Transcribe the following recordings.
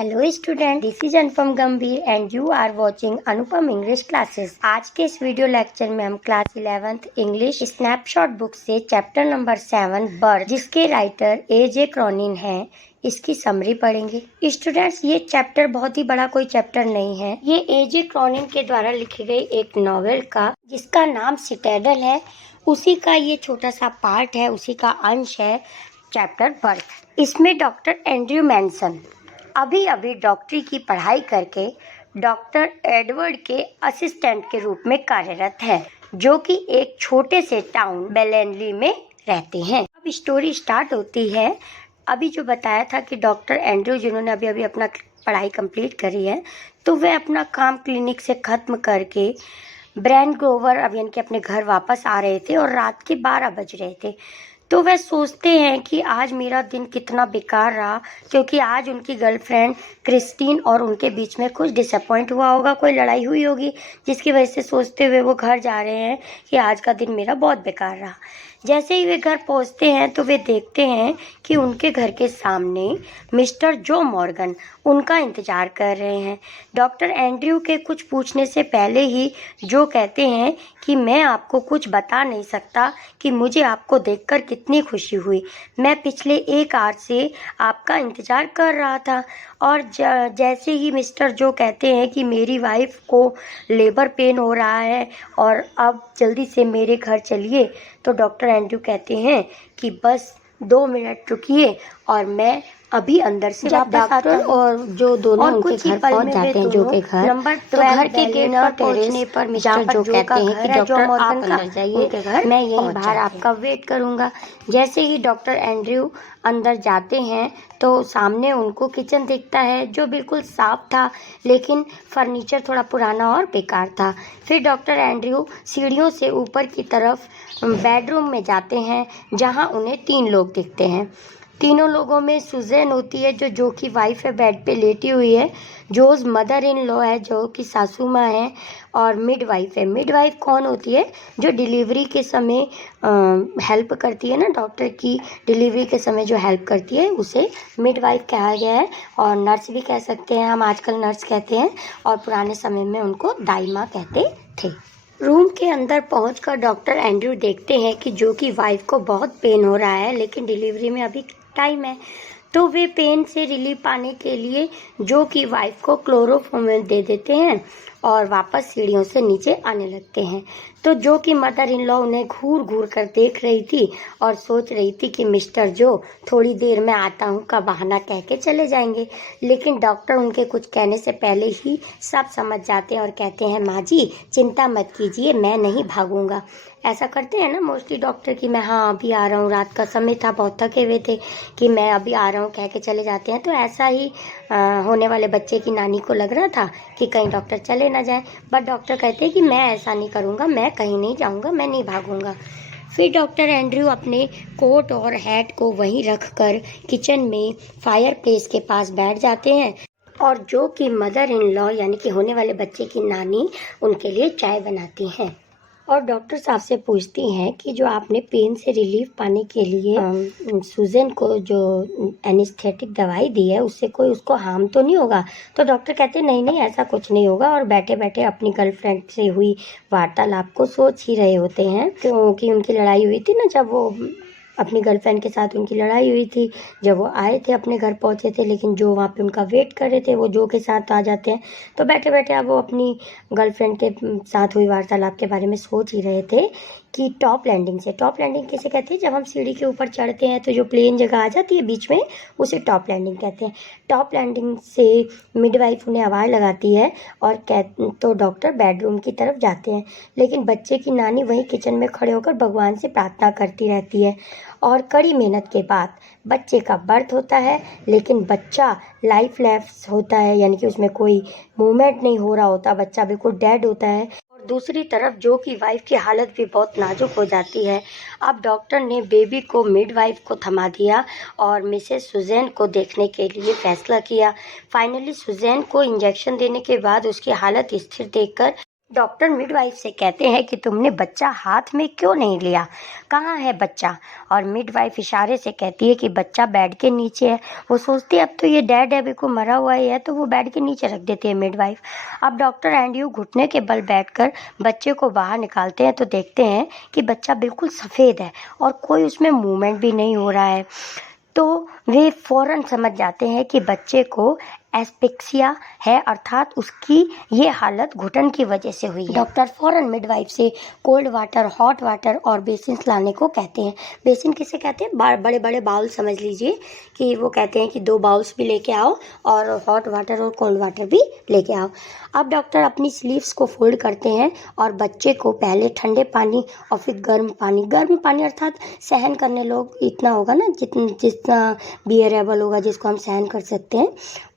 Hello student, this is Anupam Gambhir and you are watching Anupam English classes. आज के इस video lecture में हम class 11th English snapshot book से चैप्टर नंबर 7 बर्ड, जिसके राइटर ए.जे. क्रॉनिन हैं, इसकी समरी पढ़ेंगे। स्टूडेंट्स, ये चैप्टर बहुत ही बड़ा कोई चैप्टर नहीं है। ये ए.जे. क्रॉनिन के द्वारा लिखी गई एक नॉवेल का, जिसका नाम सिटाडेल है, उसी का ये छोटा सा पार्ट है, उसी का अंश है चैप्टर बर्ड। इसमें डॉक्टर एंड्रयू मैनसन अभी अभी डॉक्टरी की पढ़ाई करके डॉक्टर एडवर्ड के असिस्टेंट के रूप में कार्यरत है, जो कि एक छोटे से टाउन बेलेनली में रहते हैं। अब स्टोरी स्टार्ट होती है। अभी जो बताया था कि डॉक्टर एंड्रयू, जिन्होंने अभी अभी अपना पढ़ाई कंप्लीट करी है, तो वे अपना काम क्लिनिक से खत्म करके ब्रैंड ग्रोवर अब यानी कि अपने घर वापस आ रहे थे और रात के 12 बज रहे थे। तो वह सोचते हैं कि आज मेरा दिन कितना बेकार रहा, क्योंकि आज उनकी गर्लफ्रेंड क्रिस्टीन और उनके बीच में कुछ डिसअपॉइंट हुआ होगा, कोई लड़ाई हुई होगी, जिसकी वजह से सोचते हुए वो घर जा रहे हैं कि आज का दिन मेरा बहुत बेकार रहा। जैसे ही वे घर पहुंचते हैं तो वे देखते हैं कि उनके घर के सामने मिस्टर जो मॉर्गन उनका इंतजार कर रहे हैं। डॉक्टर एंड्रयू के कुछ पूछने से पहले ही जो कहते हैं कि मैं आपको कुछ बता नहीं सकता कि मुझे आपको देखकर कितनी खुशी हुई। मैं पिछले 1 आवर से आपका इंतज़ार कर रहा था। और जैसे ही मिस्टर जो कहते हैं कि मेरी वाइफ को लेबर पेन हो रहा है और अब जल्दी से मेरे घर चलिए, तो डॉक्टर एंड्रयू कहते हैं कि बस 2 मिनट रुकिए और मैं अभी अंदर से वापस आता हूं। और जो दोनों और उनके कुछ ही घर पल पहुंच में जाते वे हैं जो दोनों के घर नंबर तो 12 घर के गेट पर पहुंचने पर मिस्टर जो कहते का हैं कि घर है, जो डॉक्टर मॉर्गन आप का, अंदर जाइए, उनके घर मैं यहीं पहुंच बाहर जाते हैं। आपका वेट करूंगा। जैसे ही डॉक्टर एंड्रयू अंदर जाते हैं तो सामने उनको किचन दिखता है, जो बिल्कुल साफ था, लेकिन फर्नीचर थोड़ा पुराना और बेकार था। फिर डॉक्टर एंड्रयू सीढ़ियों से ऊपर की तरफ बेडरूम में जाते हैं, जहां उन्हें 3 लोग दिखते हैं। तीनों लोगों में सुजैन होती है, जो की वाइफ है, बेड पे लेटी हुई है। जोज मदर इन लॉ है, जो कि सासू माँ है। और मिडवाइफ है। मिडवाइफ कौन होती है? जो डिलीवरी के समय हेल्प करती है ना, डॉक्टर की डिलीवरी के समय जो हेल्प करती है, उसे मिडवाइफ कहा गया है। और नर्स भी कह सकते हैं हम, आजकल नर्स कहते हैं, और पुराने समय में उनको दाई माँ कहते थे। रूम के अंदर पहुंचकर डॉक्टर एंड्रयू देखते हैं कि जो की वाइफ को बहुत पेन हो रहा है, लेकिन डिलीवरी में अभी टाइम है। तो वे पेन से रिलीफ पाने के लिए जो की वाइफ को क्लोरोफॉर्म दे देते हैं और वापस सीढ़ियों से नीचे आने लगते हैं। तो जो कि मदर इन लॉ उन्हें घूर घूर कर देख रही थी और सोच रही थी कि मिस्टर जो थोड़ी देर में आता हूँ का बहाना कह के चले जाएंगे, लेकिन डॉक्टर उनके कुछ कहने से पहले ही सब समझ जाते हैं और कहते हैं, माँ जी चिंता मत कीजिए, मैं नहीं भागूंगा। ऐसा करते हैं ना मोस्टली डॉक्टर कि मैं हाँ अभी आ रहा हूँ, रात का समय था, बहुत थके हुए थे, कि मैं अभी आ रहा हूँ कह के चले जाते हैं। तो ऐसा ही होने वाले बच्चे की नानी को लग रहा था कि कहीं डॉक्टर चले ना जाए, बट डॉक्टर कहते हैं कि मैं ऐसा नहीं करूँगा, मैं कहीं नहीं जाऊँगा, मैं नहीं भागूंगा। फिर डॉक्टर एंड्रयू अपने कोट और हैट को वहीं रखकर किचन में फायर प्लेस के पास बैठ जाते हैं और जो कि मदर इन लॉ यानी कि होने वाले बच्चे की नानी उनके लिए चाय बनाती हैं। और डॉक्टर साहब से पूछती हैं कि जो आपने पेन से रिलीफ पाने के लिए सुजन को जो एनेस्थेटिक दवाई दी है, उससे कोई उसको हार्म तो नहीं होगा? तो डॉक्टर कहते नहीं नहीं, ऐसा कुछ नहीं होगा। और बैठे बैठे अपनी गर्लफ्रेंड से हुई वार्तालाप को सोच ही रहे होते हैं, क्योंकि उनकी लड़ाई हुई थी ना, जब वो अपनी गर्लफ्रेंड के साथ उनकी लड़ाई हुई थी, जब वो आए थे, अपने घर पहुंचे थे, लेकिन जो वहाँ पे उनका वेट कर रहे थे वो जो के साथ आ जाते हैं। तो बैठे बैठे अब वो अपनी गर्लफ्रेंड के साथ हुई वार्तालाप के बारे में सोच ही रहे थे कि टॉप लैंडिंग किसे कहते हैं? जब हम सीढ़ी के ऊपर चढ़ते हैं तो जो प्लेन जगह आ जाती है बीच में, उसे टॉप लैंडिंग कहते हैं। टॉप लैंडिंग से मिडवाइफ उन्हें आवाज़ लगाती है और तो डॉक्टर बेडरूम की तरफ जाते हैं, लेकिन बच्चे की नानी वहीं किचन में खड़े होकर भगवान से प्रार्थना करती रहती है। और कड़ी मेहनत के बाद बच्चे का बर्थ होता है, लेकिन बच्चा लाइफलेस होता है, यानी कि उसमें कोई मूवमेंट नहीं हो रहा होता, बच्चा बिल्कुल डेड होता है। और दूसरी तरफ जो की वाइफ की हालत भी बहुत नाजुक हो जाती है। अब डॉक्टर ने बेबी को मिडवाइफ को थमा दिया और मिसेस सुजैन को देखने के लिए फैसला किया। फाइनली सुजैन को इंजेक्शन देने के बाद उसकी हालत स्थिर देखकर डॉक्टर मिडवाइफ से कहते हैं कि तुमने बच्चा हाथ में क्यों नहीं लिया, कहाँ है बच्चा। और मिडवाइफ इशारे से कहती है कि बच्चा बेड के नीचे है। वो सोचती है अब तो ये डेड है, बिल्कुल मरा हुआ ही है, तो वो बेड के नीचे रख देती है मिडवाइफ। अब डॉक्टर एंड्रयू घुटने के बल बैठकर बच्चे को बाहर निकालते हैं तो देखते हैं कि बच्चा बिल्कुल सफ़ेद है और कोई उसमें मूवमेंट भी नहीं हो रहा है। तो वे फ़ौरन समझ जाते हैं कि बच्चे को एस्फिक्सिया है, अर्थात उसकी ये हालत घुटन की वजह से हुई है। डॉक्टर फ़ौरन मिडवाइफ से कोल्ड वाटर, हॉट वाटर और बेसिन्स लाने को कहते हैं। बेसिन किसे कहते हैं? बड़े बड़े बाउल समझ लीजिए कि वो कहते हैं कि 2 बाउल्स भी लेके आओ और हॉट वाटर और कोल्ड वाटर भी लेके आओ। अब डॉक्टर अपनी स्लीव्स को फोल्ड करते हैं और बच्चे को पहले ठंडे पानी और फिर गर्म पानी अर्थात सहन करने लोग इतना होगा ना, जितना बियरेबल होगा, जिसको हम सहन कर सकते हैं,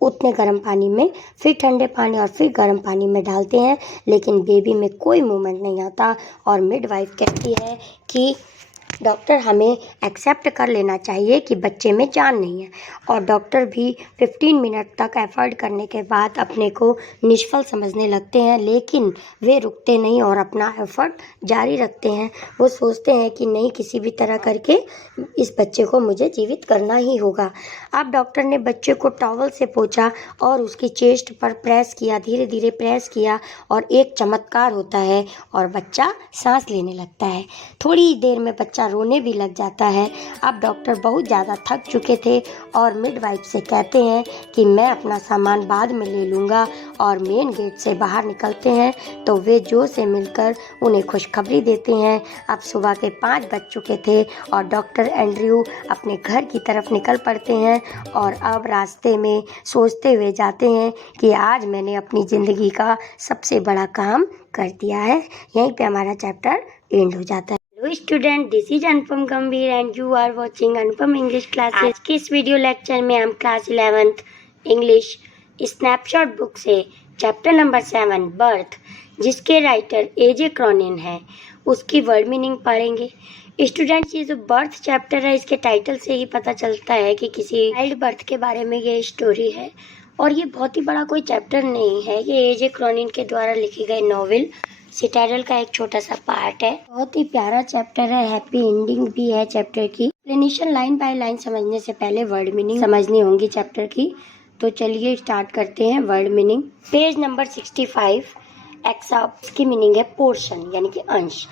उतने गर्म पानी में, फिर ठंडे पानी और फिर गर्म पानी में डालते हैं। लेकिन बेबी में कोई मूवमेंट नहीं आता और मिडवाइफ कहती है कि डॉक्टर हमें एक्सेप्ट कर लेना चाहिए कि बच्चे में जान नहीं है। और डॉक्टर भी 15 मिनट तक एफर्ट करने के बाद अपने को निष्फल समझने लगते हैं, लेकिन वे रुकते नहीं और अपना एफर्ट जारी रखते हैं। वो सोचते हैं कि नहीं, किसी भी तरह करके इस बच्चे को मुझे जीवित करना ही होगा। अब डॉक्टर ने बच्चे को टॉवल से पोंछा और उसकी चेस्ट पर प्रेस किया, धीरे धीरे प्रेस किया और एक चमत्कार होता है और बच्चा सांस लेने लगता है। थोड़ी देर में बच्चा रोने भी लग जाता है। अब डॉक्टर बहुत ज़्यादा थक चुके थे और मिडवाइफ से कहते हैं कि मैं अपना सामान बाद में ले लूँगा, और मेन गेट से बाहर निकलते हैं तो वे जो से मिलकर उन्हें खुशखबरी देते हैं। अब सुबह के 5 बज चुके थे और डॉक्टर एंड्रयू अपने घर की तरफ निकल पड़ते हैं और अब रास्ते में सोचते हुए जाते हैं कि आज मैंने अपनी ज़िंदगी का सबसे बड़ा काम कर दिया है। यहीं पे हमारा चैप्टर एंड हो जाता है। Hello student, this is Anupam Gambhir and you are watching Anupam English classes. आज के इस वीडियो लेक्चर में हम class 11th English snapshot book से चैप्टर नंबर 7 बर्थ, जिसके राइटर एजे क्रॉनिन है, उसकी वर्ड मीनिंग पढ़ेंगे। स्टूडेंट्स, ये जो बर्थ चैप्टर है, इसके टाइटल से ही पता चलता है कि किसी चाइल्ड बर्थ के बारे में ये स्टोरी है। और ये बहुत ही बड़ा कोई चैप्टर नहीं है, ये एजे क्रॉनिन के द्वारा लिखी गई नॉवेल सिटाडेल का एक छोटा सा पार्ट है। बहुत ही प्यारा चैप्टर है, हैप्पी एंडिंग भी है चैप्टर की। एक्सप्लेनेशन लाइन बाय लाइन समझने से पहले वर्ड मीनिंग समझनी होगी चैप्टर की। तो चलिए स्टार्ट करते हैं वर्ड मीनिंग। पेज नंबर 65, एक्सअप्ट की मीनिंग है पोर्शन यानी कि अंश।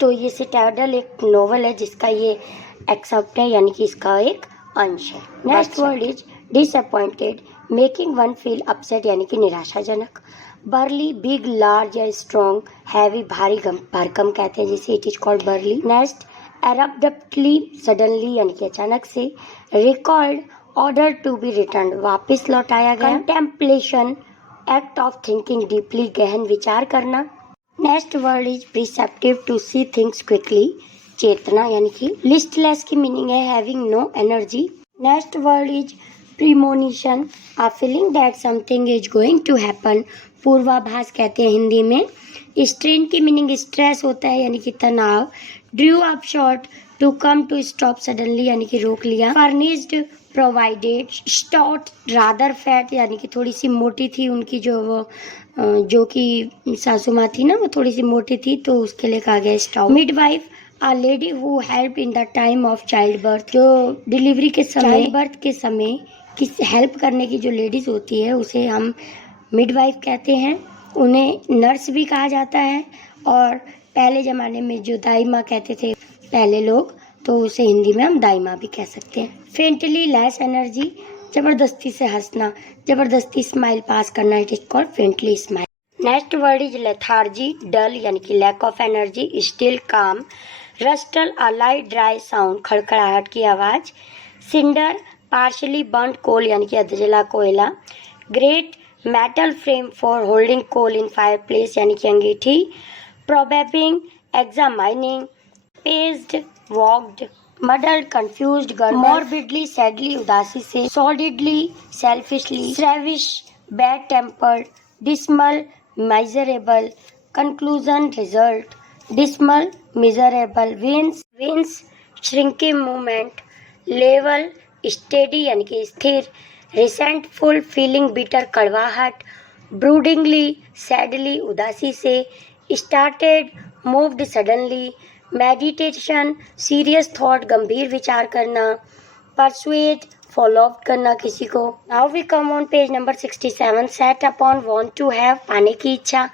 तो ये सिटाडेल एक नॉवल है जिसका ये एक्सअप्ट है यानी कि इसका एक अंश है। Next word is disappointed, making one feel upset यानी कि निराशाजनक। बर्ली, बिग, लार्ज या स्ट्रॉन्ग, हैवी, भारी, भरकम कहते हैं जिसे, it is called burly. Next, abruptly, suddenly यानी कि अचानक से। Recalled, order to be return, वापस लौटाया गया। Contemplation, act of thinking deeply, गहन विचार करना। Next word is perceptive, to see things quickly, चेतना यानी कि। लिस्टलेस की मीनिंग है having no energy. Next word is premonition, a feeling that something is going to happen, पूर्वाभास कहते हैं हिंदी में। स्ट्रेन की मीनिंग स्ट्रेस होता है यानी कि तनाव। Drew up short, to come to stop suddenly यानी कि रोक लिया। Furnished, provided. Stout, rather fat यानी कि थोड़ी सी मोटी थी उनकी जो कि सासू माँ थी ना, वो थोड़ी सी मोटी थी तो उसके लिए कहा गया stop. Midwife, a lady who helped in the time of childbirth, जो डिलीवरी के समय, चाइल्ड बर्थ के समय किस हेल्प करने की जो लेडीज होती है उसे हम मिडवाइफ कहते हैं। उन्हें नर्स भी कहा जाता है और पहले ज़माने में जो दाई माँ कहते थे पहले लोग, तो उसे हिंदी में हम दाई माँ भी कह सकते हैं। फेंटली, लेस एनर्जी, ज़बरदस्ती से हंसना, ज़बरदस्ती स्माइल पास करना, it is called faintly smile. Next word is lethargy, dull यानी कि lack of energy. Still, calm. Rustle, a light dry sound, खड़खड़ाहट की आवाज़। सिंडर, पार्शली बर्न्ड कोल यानी कि अधजला कोयला। Grate, metal frame for holding coal in fire place यानी कि अंगीठी। Probing, examining. Paced, walked. Muddled, confused, गड़बड़। मॉर्बिडली, सैडली, उदासी से। Solidly, selfishly. Shrewish, bad tempered. Dismal, miserable. Conclusion, result. Dismal, miserable. Wince, shrinking movement. Level, steady यानी कि स्थिर। Resentful, feeling bitter, कड़वाहट। ब्रूडिंगली, सैडली, उदासी से, started, moved suddenly, meditation, serious thought, गंभीर विचार करना, परसुएड, फॉलो अप करना किसी को। Now we come on page number 67, set upon, want to have, पाने की इच्छा,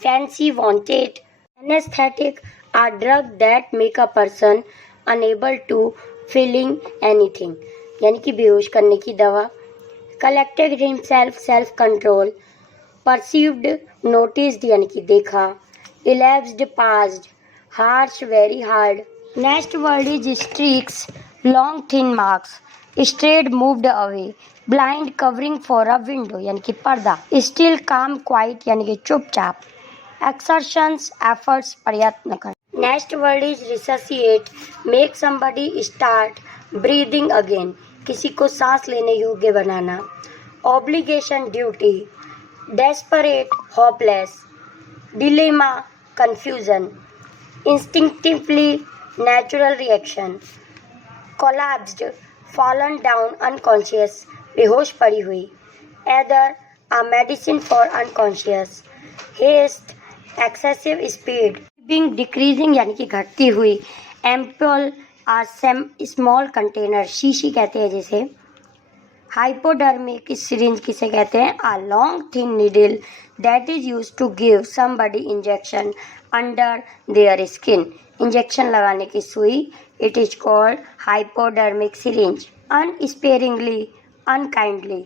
fancy, wanted, anaesthetic, a drug that make a person unable to feeling anything, यानी कि बेहोश करने की दवा। Collected himself, self control, perceived, noticed यानी कि देखा, elapsed, passed, harsh, very hard. Next word is streaks, long thin marks, strayed, moved away, blind, covering for a window यानी कि पर्दा, स्टिल, काम, क्वाइट यानी कि चुपचाप, एक्सर्शंस, एफर्ट्स, प्रयत्न कर। Next word is resuscitate, make somebody start breathing again, किसी को सांस लेने योग्य बनाना। Obligation, duty, desperate, hopeless, dilemma, confusion, instinctively, natural reaction, collapsed, fallen down, unconscious, बेहोश पड़ी हुई। Ether, a medicine for unconscious. Haste, excessive speed, ebbing, decreasing यानी कि घटती हुई। एम्पल, आ स्मॉल कंटेनर, शीशी कहते हैं जिसे। हाइपोडर्मिक सिरिंज किसे कहते हैं? A long thin needle that is use to give somebody injection under their skin, injection लगाने की सुई, it is called hypodermic syringe. Unsparingly, unkindly,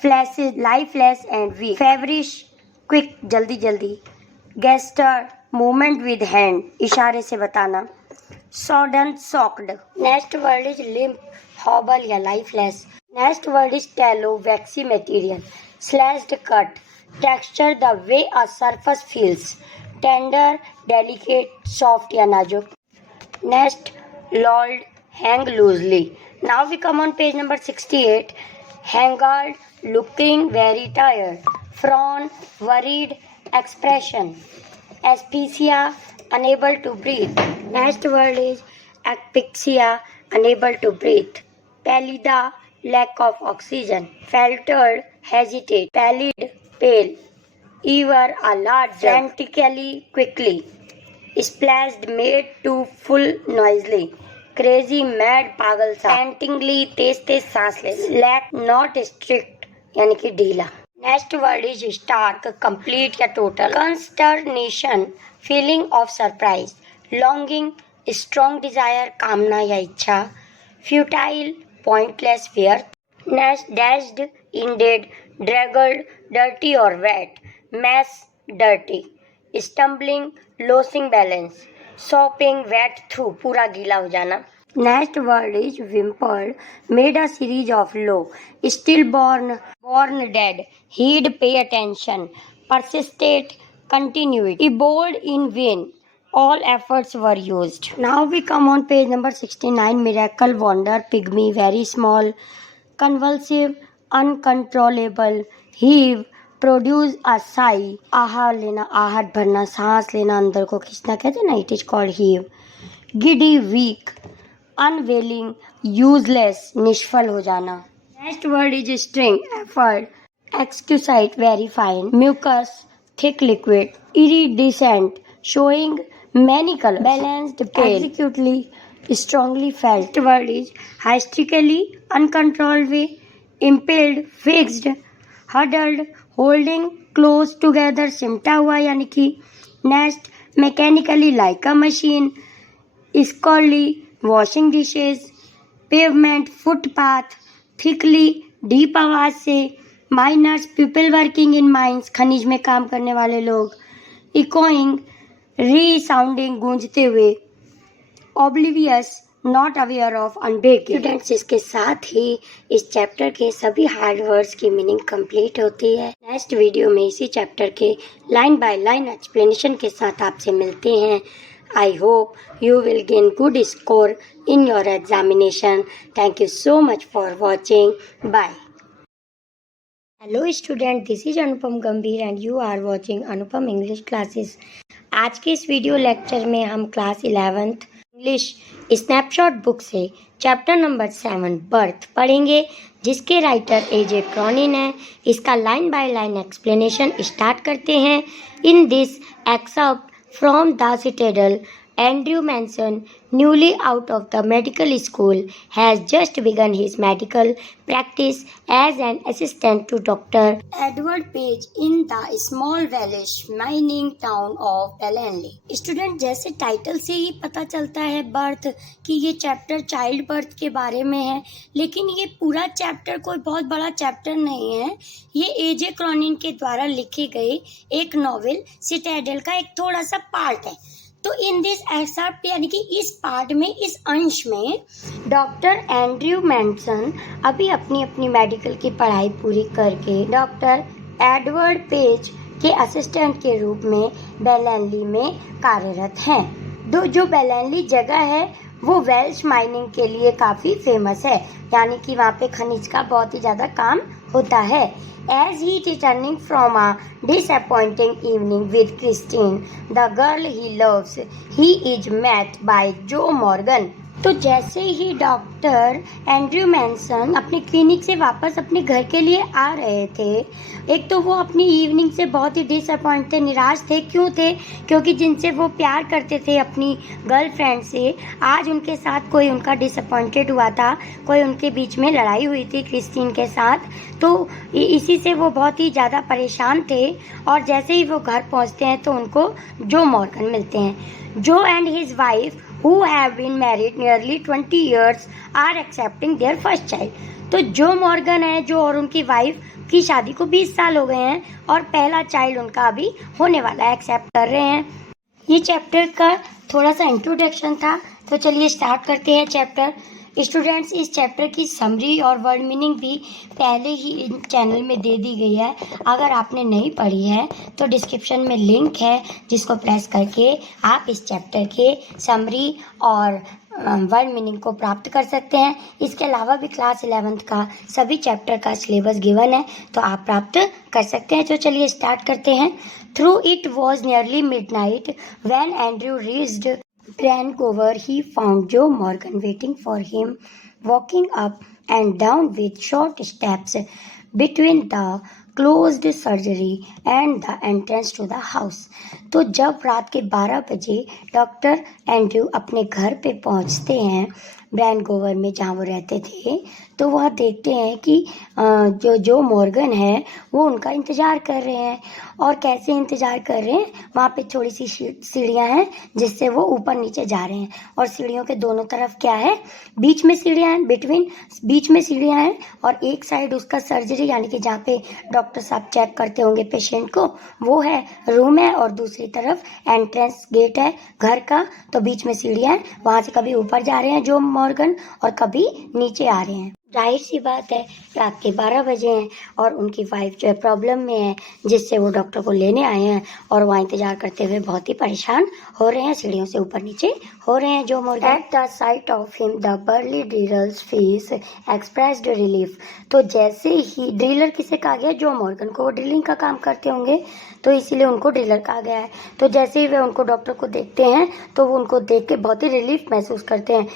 flaccid, lifeless and weak, feverish, quick, जल्दी जल्दी। गेस्टर, मूवमेंट विद हैंड, इशारे से बताना। Sodden, soaked. Next word is limp, hobble या lifeless. Next word is tallow, waxy material. Slashed, cut. Texture, the way a surface feels. Tender, delicate, soft या नाजुक। Next, lolled, hang loosely. Now we come on page number 68. Haggard, looking very tired. Frown, worried, expression. Asphyxia, unable to breathe. Next word is asphyxia, unable to breathe. Pallida, lack of oxygen. Faltered, hesitate. Pallid, pale. Ever, a large. Frantically, quickly. Splashed, made to full noisily. Crazy, mad, पागल सा. Pantingly, तेज तेज सांस ले. Slack, not strict यानी कि ढीला. Next word is stark, complete या total. Consternation, feeling of surprise. Longing, strong desire, कामना या इच्छा। Futile, pointless, fear. Next, dashed, ended, draggled, dirty और wet. Mess, dirty. Stumbling, losing balance. Sopping, wet through, पूरा गीला हो जाना। Next word is whimpered, made a series of low, stillborn, born dead, heed, pay attention, persisted, continued, evolved in vain, all efforts were used. Now we come on page number 69, miracle, wonder, pygmy, very small, convulsive, uncontrollable, heave, produce a sigh, आहा लेना, आहट भरना, सांस लेना, अंदर को खींचना कहते हैं ना, it is called heave. Giddy, weak, unavailing, useless, निष्फल हो जाना। Next word is string, effort, exquisite, very fine, mucus, thick liquid, iridescent, showing many colour, balanced, pale, exquisitely, strongly felt. Word is hysterically, uncontrolled way, impelled, fixed, huddled, holding close together, सिमटा हुआ यानी कि। Next, mechanically, like a machine, scullery, washing dishes. Pavement, footpath, thickly, deep आवाज से। Miners, people working in mines, खनिज में काम करने वाले लोग। इकोइंग, रीसाउंडिंग, गूंजते हुए। Oblivious, not aware of, unbake. Students, इसके साथ ही इस चैप्टर के सभी हार्ड वर्ड्स की मीनिंग कंप्लीट होती है। नेक्स्ट वीडियो में इसी चैप्टर के लाइन बाय लाइन एक्सप्लेनेशन के साथ आपसे मिलते हैं। I hope you will gain good score in your examination. Thank you so much for watching. Bye. Hello student, this is Anupam Gambhir and you are watching Anupam English Classes. आज के इस video lecture में हम class 11th English snapshot book से chapter number 7 birth पढ़ेंगे, जिसके writer A J Cronin है। इसका line by line explanation start करते हैं। In this excerpt from the Citadel, Andrew Manson, newly out of the medical school, has just begun his medical practice as an assistant to Dr. Edward Page in the small Welsh mining town of Ballynley. Student, जैसे title से ही पता चलता है birth कि ये chapter child birth के बारे में है, लेकिन ये पूरा चैप्टर कोई बहुत बड़ा चैप्टर नहीं है। ये एजे क्रॉनिन के द्वारा लिखे गए एक नॉवेल सिटाडेल का एक थोड़ा सा पार्ट है। तो इन दिस एक्सर्प्ट यानी कि इस पार्ट में, इस अंश में डॉक्टर एंड्रयू मैनसन अभी अपनी अपनी मेडिकल की पढ़ाई पूरी करके डॉक्टर एडवर्ड पेज के असिस्टेंट के रूप में बेलैनली में कार्यरत हैं। जो बेलैनली जगह है वो वेल्श माइनिंग के लिए काफ़ी फेमस है, यानी कि वहाँ पे खनिज का बहुत ही ज़्यादा काम होता है। As he returning from a disappointing evening with Christine, the girl he loves, he is met by Joe Morgan. तो जैसे ही डॉक्टर एंड्रयू मैनसन अपनी क्लिनिक से वापस अपने घर के लिए आ रहे थे, एक तो वो अपनी इवनिंग से बहुत ही डिसअपॉइंट थे, निराश थे। क्यों थे? क्योंकि जिनसे वो प्यार करते थे अपनी गर्लफ्रेंड से, आज उनके साथ कोई उनका डिसअपॉइंटेड हुआ था, कोई उनके बीच में लड़ाई हुई थी क्रिस्टीन के साथ। तो इसी से वो बहुत ही ज़्यादा परेशान थे। और जैसे ही वो घर पहुंचते हैं तो उनको जो मॉर्गन मिलते हैं। जो and his wife who have been married nearly 20 years are accepting their first child. तो जो मॉर्गन है, जो और उनकी वाइफ की शादी को 20 साल हो गए हैं और पहला चाइल्ड उनका अभी होने वाला है, एक्सेप्ट कर रहे हैं। ये चैप्टर का थोड़ा सा इंट्रोडक्शन था, तो चलिए स्टार्ट करते हैं चैप्टर। स्टूडेंट्स, इस चैप्टर की समरी और वर्ड मीनिंग भी पहले ही इन चैनल में दे दी गई है। अगर आपने नहीं पढ़ी है तो डिस्क्रिप्शन में लिंक है, जिसको प्रेस करके आप इस चैप्टर के समरी और वर्ड मीनिंग को प्राप्त कर सकते हैं। इसके अलावा भी क्लास 11th का सभी चैप्टर का सिलेबस गिवन है, तो आप प्राप्त कर सकते हैं। तो चलिए स्टार्ट करते हैं। Through it was nearly midnight when Andrew reached Brangover, he found Joe Morgan waiting for him, walking up and down with short steps between the closed surgery and the entrance to the house. तो जब रात के 12 बजे doctor Andrew अपने घर पे पहुंचते हैं ब्रैनगोवर में, जहाँ वो रहते थे, तो वह देखते हैं कि जो मॉर्गन है वो उनका इंतज़ार कर रहे हैं। और कैसे इंतज़ार कर रहे हैं? वहाँ पे थोड़ी सी सीढ़ियाँ हैं जिससे वो ऊपर नीचे जा रहे हैं, और सीढ़ियों के दोनों तरफ क्या है? बीच में सीढ़ियाँ हैं, बीच में सीढ़ियाँ हैं, और एक साइड उसका सर्जरी यानी कि जहाँ पे डॉक्टर साहब चेक करते होंगे पेशेंट को, वो है, रूम है, और दूसरी तरफ एंट्रेंस गेट है घर का। तो बीच में सीढ़ियाँ हैं, वहाँ से कभी ऊपर जा रहे हैं जो मॉर्गन और कभी नीचे आ रहे हैं। जाहिर सी बात है, रात के 12 बजे हैं और उनकी वाइफ जो है प्रॉब्लम में है, जिससे वो डॉक्टर को लेने आए हैं और वहाँ इंतजार करते हुए बहुत ही परेशान हो रहे हैं, सीढ़ियों से ऊपर नीचे हो रहे हैं जो Morgan. At the sight of him the burly drillers face expressed relief. तो जैसे ही ड्रिलर किसे कहा गया? जो मॉर्गन को, वो ड्रिलिंग का काम करते होंगे तो इसीलिए उनको ड्रिलर कहा गया है। तो जैसे ही वे उनको डॉक्टर को देखते हैं तो वो उनको देख के बहुत ही रिलीफ महसूस करते हैं।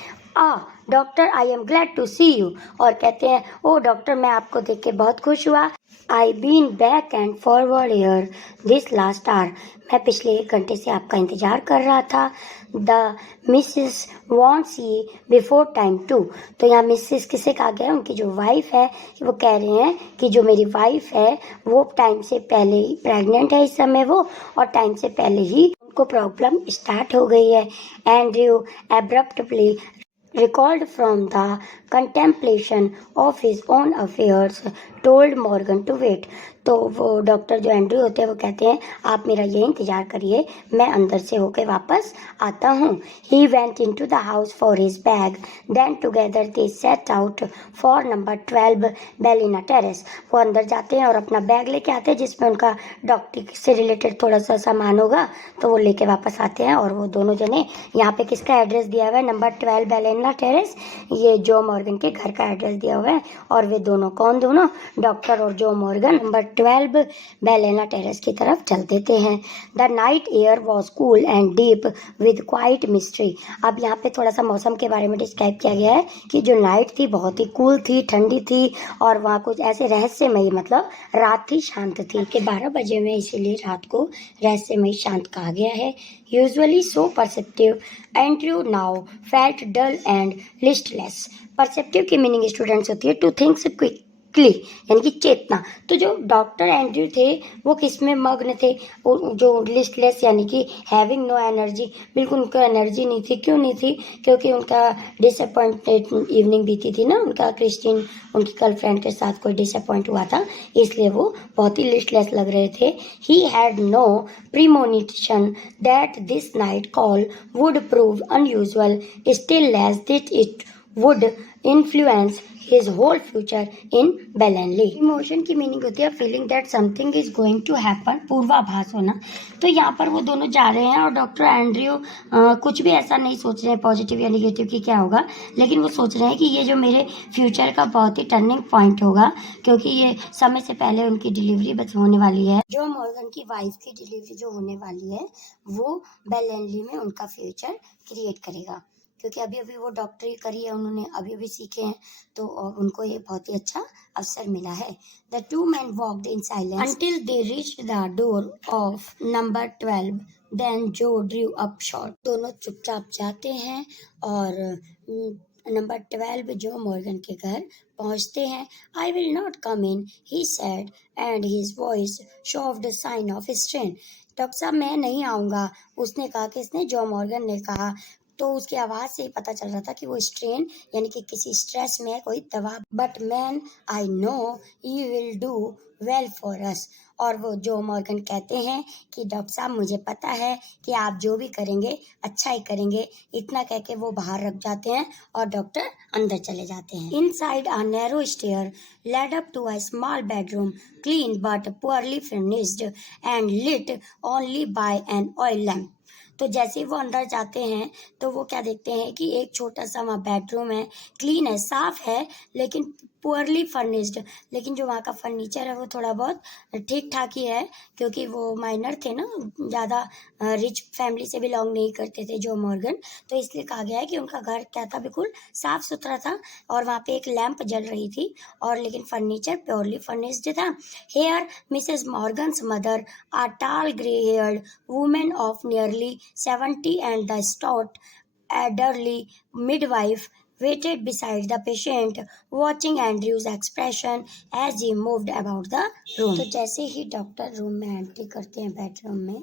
Doctor, I am glad to see you. और कहते हैं, ओ डॉक्टर, मैं आपको देख के बहुत खुश हुआ। I been back and forward here this last hour. मैं पिछले 1 घंटे से आपका इंतजार कर रहा था। The missus wants you before time too. तो यहाँ मिसेस किसे कहा गया? उनकी जो वाइफ है, वो कह रहे हैं कि जो मेरी वाइफ है वो टाइम से पहले ही प्रेग्नेंट है इस समय वो, और टाइम से पहले ही उनको प्रॉब्लम स्टार्ट हो गई है। Andrew abruptly recalled from the contemplation of his own affairs, told Morgan to wait. तो वो डॉक्टर जो एंड्रयू होते हैं वो कहते हैं, आप मेरा ये इंतज़ार करिए, मैं अंदर से होके वापस आता हूँ। He went into the house for his bag, then together they set out for number 12 Blaina terrace. वो अंदर जाते हैं और अपना बैग लेके आते हैं जिसमें उनका डॉक्टरी से रिलेटेड थोड़ा सा सामान होगा, तो वो लेके वापस आते हैं। और वो दोनों जने, यहाँ पे किसका एड्रेस दिया हुआ है? नंबर 12 बेलिना टेरेस, ये जो मॉर्गन के घर का एड्रेस दिया हुआ है। और वे दोनों कौन? दोनों डॉक्टर और जो मॉर्गन नंबर 12 बेलेना टेरेस की तरफ चल देते हैं। The night air was cool and deep with quite mystery. अब यहाँ पे थोड़ा सा मौसम के बारे में डिस्क्राइब किया गया है कि जो नाइट थी बहुत ही कूल थी, ठंडी थी और वहाँ कुछ ऐसे रहस्यमयी, मतलब रात थी, शांत थी कि 12 बजे में, इसीलिए रात को रहस्यमयी शांत कहा गया है। Usually so perceptive, Andrew now felt dull and listless. Perceptive की मीनिंग स्टूडेंट्स होती है टू थिंक्स क्विकली, यानी कि चेतना। तो जो डॉक्टर एंड्रयू थे वो किस में मग्न थे, जो लिस्टलेस यानी कि हैविंग नो एनर्जी, बिल्कुल उनको एनर्जी नहीं थी। क्यों नहीं थी? क्योंकि उनका डिसअपॉइंटेड इवनिंग बीती थी ना, उनका क्रिस्टीन उनकी गर्लफ्रेंड के साथ कोई डिसअपॉइंट हुआ था, इसलिए वो बहुत ही लिस्टलेस लग रहे थे। He had no premonition that this night call would prove unusual, still less that it would influence his whole future in Bellonly. Emotion की मीनिंग होती है feeling that something is going to happen, पूर्वाभास होना। तो यहाँ पर वो दोनों जा रहे हैं और डॉक्टर एंड्रयू कुछ भी ऐसा नहीं सोच रहे हैं पॉजिटिव या निगेटिव कि क्या होगा, लेकिन वो सोच रहे हैं कि ये जो मेरे फ्यूचर का बहुत ही टर्निंग पॉइंट होगा, क्योंकि ये समय से पहले उनकी डिलीवरी बस होने वाली है। जो मॉर्गन की वाइफ की डिलीवरी जो होने वाली है वो बेलेनली में उनका फ्यूचर क्रिएट करेगा, क्योंकि अभी अभी वो डॉक्टरी करी है उन्होंने, अभी अभी सीखे हैं, तो उनको ये बहुत ही अच्छा अवसर मिला है। The two man walked in silence until they reached the door of number 12, then Joe drew up short. दोनों चुपचाप जाते हैं और नंबर 12 जो मॉर्गन के घर पहुंचते हैं। I will not come in, he said and his voice showed sign of strain. Doctor साहब मैं नहीं आऊँगा, उसने कहा। किसने? जो मॉर्गन ने कहा। तो उसकी आवाज़ से ही पता चल रहा था कि वो स्ट्रेन यानी कि किसी स्ट्रेस में है, कोई दबाव। But man I know you will do well for us. और वो जो मॉर्गन कहते हैं कि डॉक्टर साहब मुझे पता है कि आप जो भी करेंगे अच्छा ही करेंगे। इतना कह के वो बाहर रख जाते हैं और डॉक्टर अंदर चले जाते हैं। Inside a narrow stair led up to a small bedroom, clean but poorly furnished and lit only by an oil lamp. तो जैसे ही वो अंदर जाते हैं तो वो क्या देखते हैं कि एक छोटा सा वहाँ बेडरूम है, क्लीन है, साफ है, लेकिन पुअरली फर्निश्ड, लेकिन जो वहाँ का फर्नीचर है वो थोड़ा बहुत ठीक ठाक ही है, क्योंकि वो माइनर थे ना, ज़्यादा रिच फैमिली से बिलोंग नहीं करते थे जो मॉर्गन, तो इसलिए कहा गया है कि उनका घर क्या था, बिल्कुल साफ सुथरा था और वहाँ पे एक लैंप जल रही थी, और लेकिन फर्नीचर प्योरली फर्निश्ड था। Here Mrs Morgan's mother, a tall grey-haired woman of nearly 70, and the stout elderly midwife waited beside the patient, watching Andrew's expression as he moved about the room. तो जैसे ही doctor room में entry करते हैं bedroom में,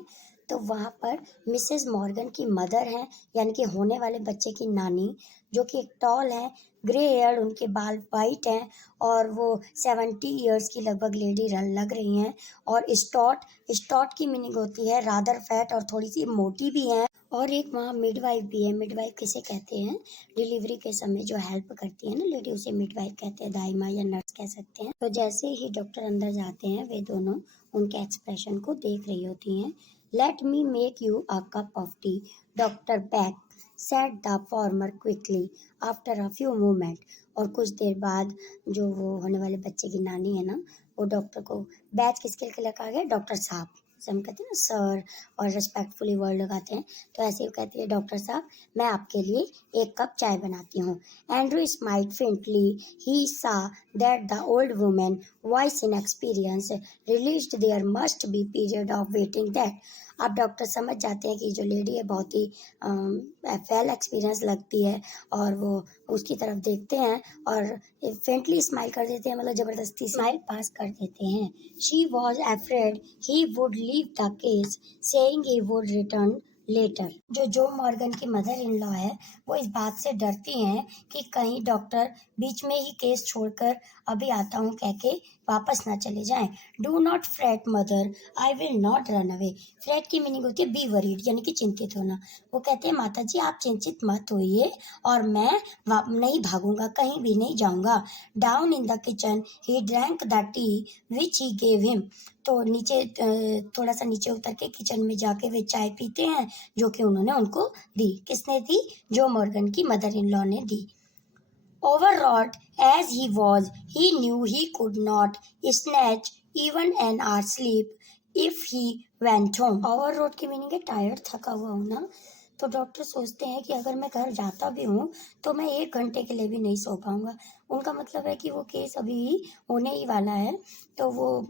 तो वहाँ पर Mrs Morgan की मदर हैं, यानी कि होने वाले बच्चे की नानी, जो कि एक टॉल है, ग्रे हेयर, उनके बाल वाइट हैं और वो 70 ईयर्स की लगभग लेडी लग रही हैं। और स्टॉट की मीनिंग होती है रादर फैट, और थोड़ी सी मोटी भी हैं। और एक वहाँ मिडवाइफ भी है। मिडवाइफ किसे कहते हैं? डिलीवरी के समय जो हेल्प करती है ना लेडी, उसे मिडवाइफ कहते हैं, दाईमा या नर्स कह सकते हैं। तो जैसे ही डॉक्टर अंदर जाते हैं वे दोनों उनके एक्सप्रेशन को देख रही होती हैं। Let me make you a cup of T, doctor back said the former quickly after a few moment. और कुछ देर बाद जो वो होने वाले बच्चे की नानी है ना, वो डॉक्टर को बैच किसके लिए कहा गया? डॉक्टर साहब से हम कहते हैं ना सर, और रिस्पेक्टफुली वर्ड लगाते हैं, तो ऐसे ही कहती है, डॉक्टर साहब मैं आपके लिए एक कप चाय बनाती हूँ। Andrew smiled faintly, he saw that the old women voice in experience released there must be period of waiting that. अब डॉक्टर समझ जाते हैं कि जो लेडी है बहुत ही वेल एक्सपीरियंस लगती है, और वो उसकी तरफ देखते हैं और फेंटली स्माइल कर देते हैं, मतलब ज़बरदस्ती स्माइल पास कर देते हैं। She was afraid he would leave the case, saying he would return later. जो मॉर्गन की मदर इन लॉ है वो इस बात से डरती हैं कि कहीं डॉक्टर बीच में ही केस छोड़कर अभी आता हूँ कह के वापस ना चले जाएं। Do not freight mother, I will not run away. Freight की मीनिंग होती है बी वरीड, यानी कि चिंतित होना। वो कहते हैं माता जी आप चिंतित मत होइए और मैं नहीं भागूंगा, कहीं भी नहीं जाऊंगा। Down in the kitchen he drank the T which he gave him. तो नीचे थोड़ा सा नीचे उतर के किचन में जाके वे चाय पीते हैं जो कि उन्होंने उनको दी। किसने दी? जो मॉर्गन की मदर इन लॉ ने दी। Overwrought As he was, he knew he could not snatch even an hour's sleep if he went home. Overload की मीनिंग है टायर्ड, थका हुआ होना। तो डॉक्टर सोचते हैं कि अगर मैं घर जाता भी हूँ तो मैं 1 घंटे के लिए भी नहीं सो पाऊंगा। उनका मतलब है कि वो केस अभी होने ही वाला है, तो वो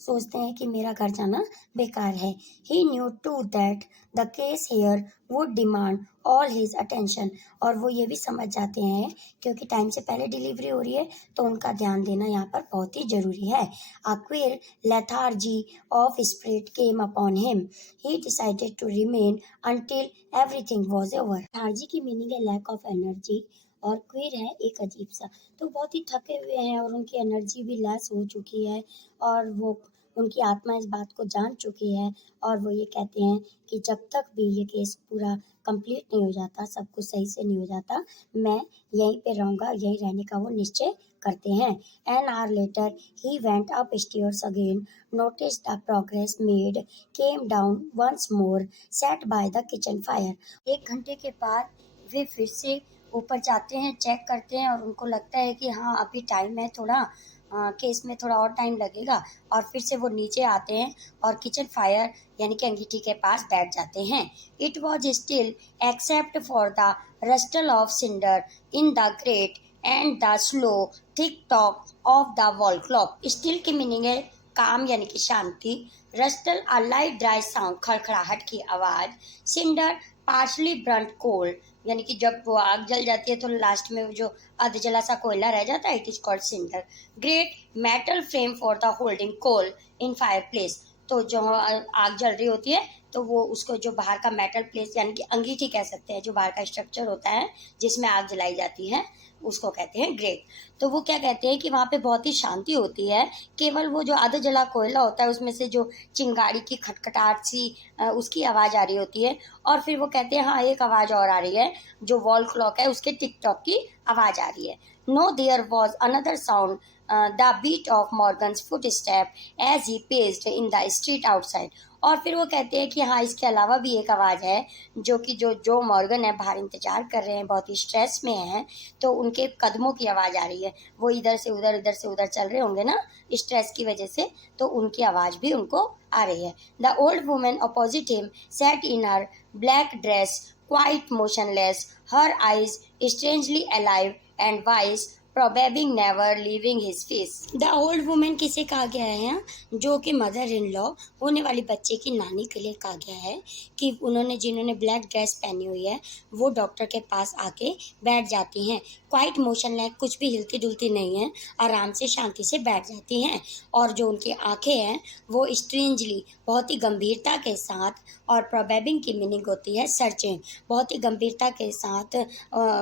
सोचते हैं कि मेरा घर जाना बेकार है। He knew too that the case here would demand all his attention, और वो ये भी समझ जाते हैं क्योंकि टाइम से पहले डिलीवरी हो रही है तो उनका ध्यान देना यहाँ पर बहुत ही जरूरी है। A queer lethargy of spirit came upon him. He decided to remain until everything was over. lethargy की मीनिंग है लैक ऑफ एनर्जी, और क्वीर है एक अजीब सा। तो बहुत ही थके हुए हैं और उनकी एनर्जी भी लेस हो चुकी है, और वो उनकी आत्मा इस बात को जान चुकी है, और वो ये कहते हैं कि जब तक भी ये केस पूरा कंप्लीट नहीं हो जाता, सब कुछ सही से नहीं हो जाता, मैं यहीं पे रहूँगा। यहीं रहने का वो निश्चय करते हैं। An hour later he went upstairs again, noticed the progress made, came down once more, sat by the kitchen fire. 1 घंटे के बाद वे फिर से ऊपर जाते हैं, चेक करते हैं, और उनको लगता है कि हाँ अभी टाइम है थोड़ा, केस में थोड़ा और टाइम लगेगा, और फिर से वो नीचे आते हैं और किचन फायर यानी कि अंगीठी के पास बैठ जाते हैं। It was still except for the rustle of cinder in the grate and the slow thick tock of the wall clock. Still की मीनिंग है काम यानी कि शांति, rustle a light dry sound खड़खड़ाहट की आवाज, सिंडर पार्शली ब्रंट कोल यानी कि जब वो आग जल जाती है तो लास्ट में वो जो अध जला सा कोयला रह जाता है, it is called cinder. Great metal frame for the holding coal in fire place, तो जो आग जल रही होती है तो वो उसको जो बाहर का मेटल प्लेस यानी कि अंगीठी कह सकते हैं, जो बाहर का स्ट्रक्चर होता है जिसमें आग जलाई जाती है, उसको कहते हैं ग्रेट। तो वो क्या कहते हैं कि वहाँ पे बहुत ही शांति होती है, केवल वो जो आधा जला कोयला होता है उसमें से जो चिंगारी की खटखटाहट सी उसकी आवाज़ आ रही होती है, और फिर वो कहते हैं हाँ एक आवाज़ और आ रही है, जो वॉल क्लॉक है उसके टिक टॉक की आवाज़ आ रही है। No there was another sound, the beat of Morgan's foot step as he paced in the street outside. और फिर वो कहते हैं कि हाँ इसके अलावा भी एक आवाज़ है, जो कि जो मॉर्गन है बाहर इंतजार कर रहे हैं, बहुत ही स्ट्रेस में हैं, तो उनके कदमों की आवाज़ आ रही है। वो इधर से उधर चल रहे होंगे ना स्ट्रेस की वजह से, तो उनकी आवाज़ भी उनको आ रही है। The old women opposite him sat in her black dress quite motionless, her eyes strangely alive and wise, probably never leaving his face. The old woman किसे कहा गया है यहाँ, जो कि मदर इन लॉ होने वाली बच्चे की नानी के लिए कहा गया है कि जिन्होंने ब्लैक ड्रेस पहनी हुई है वो डॉक्टर के पास आके बैठ जाती हैं। क्वाइट मोशनलेस, कुछ भी हिलती डुलती नहीं है, आराम से शांति से बैठ जाती हैं, और जो उनकी आंखें हैं वो स्ट्रेंजली बहुत ही गंभीरता के साथ, और प्रोबेबिंग की मीनिंग होती है सर्चिंग, बहुत ही गंभीरता के साथ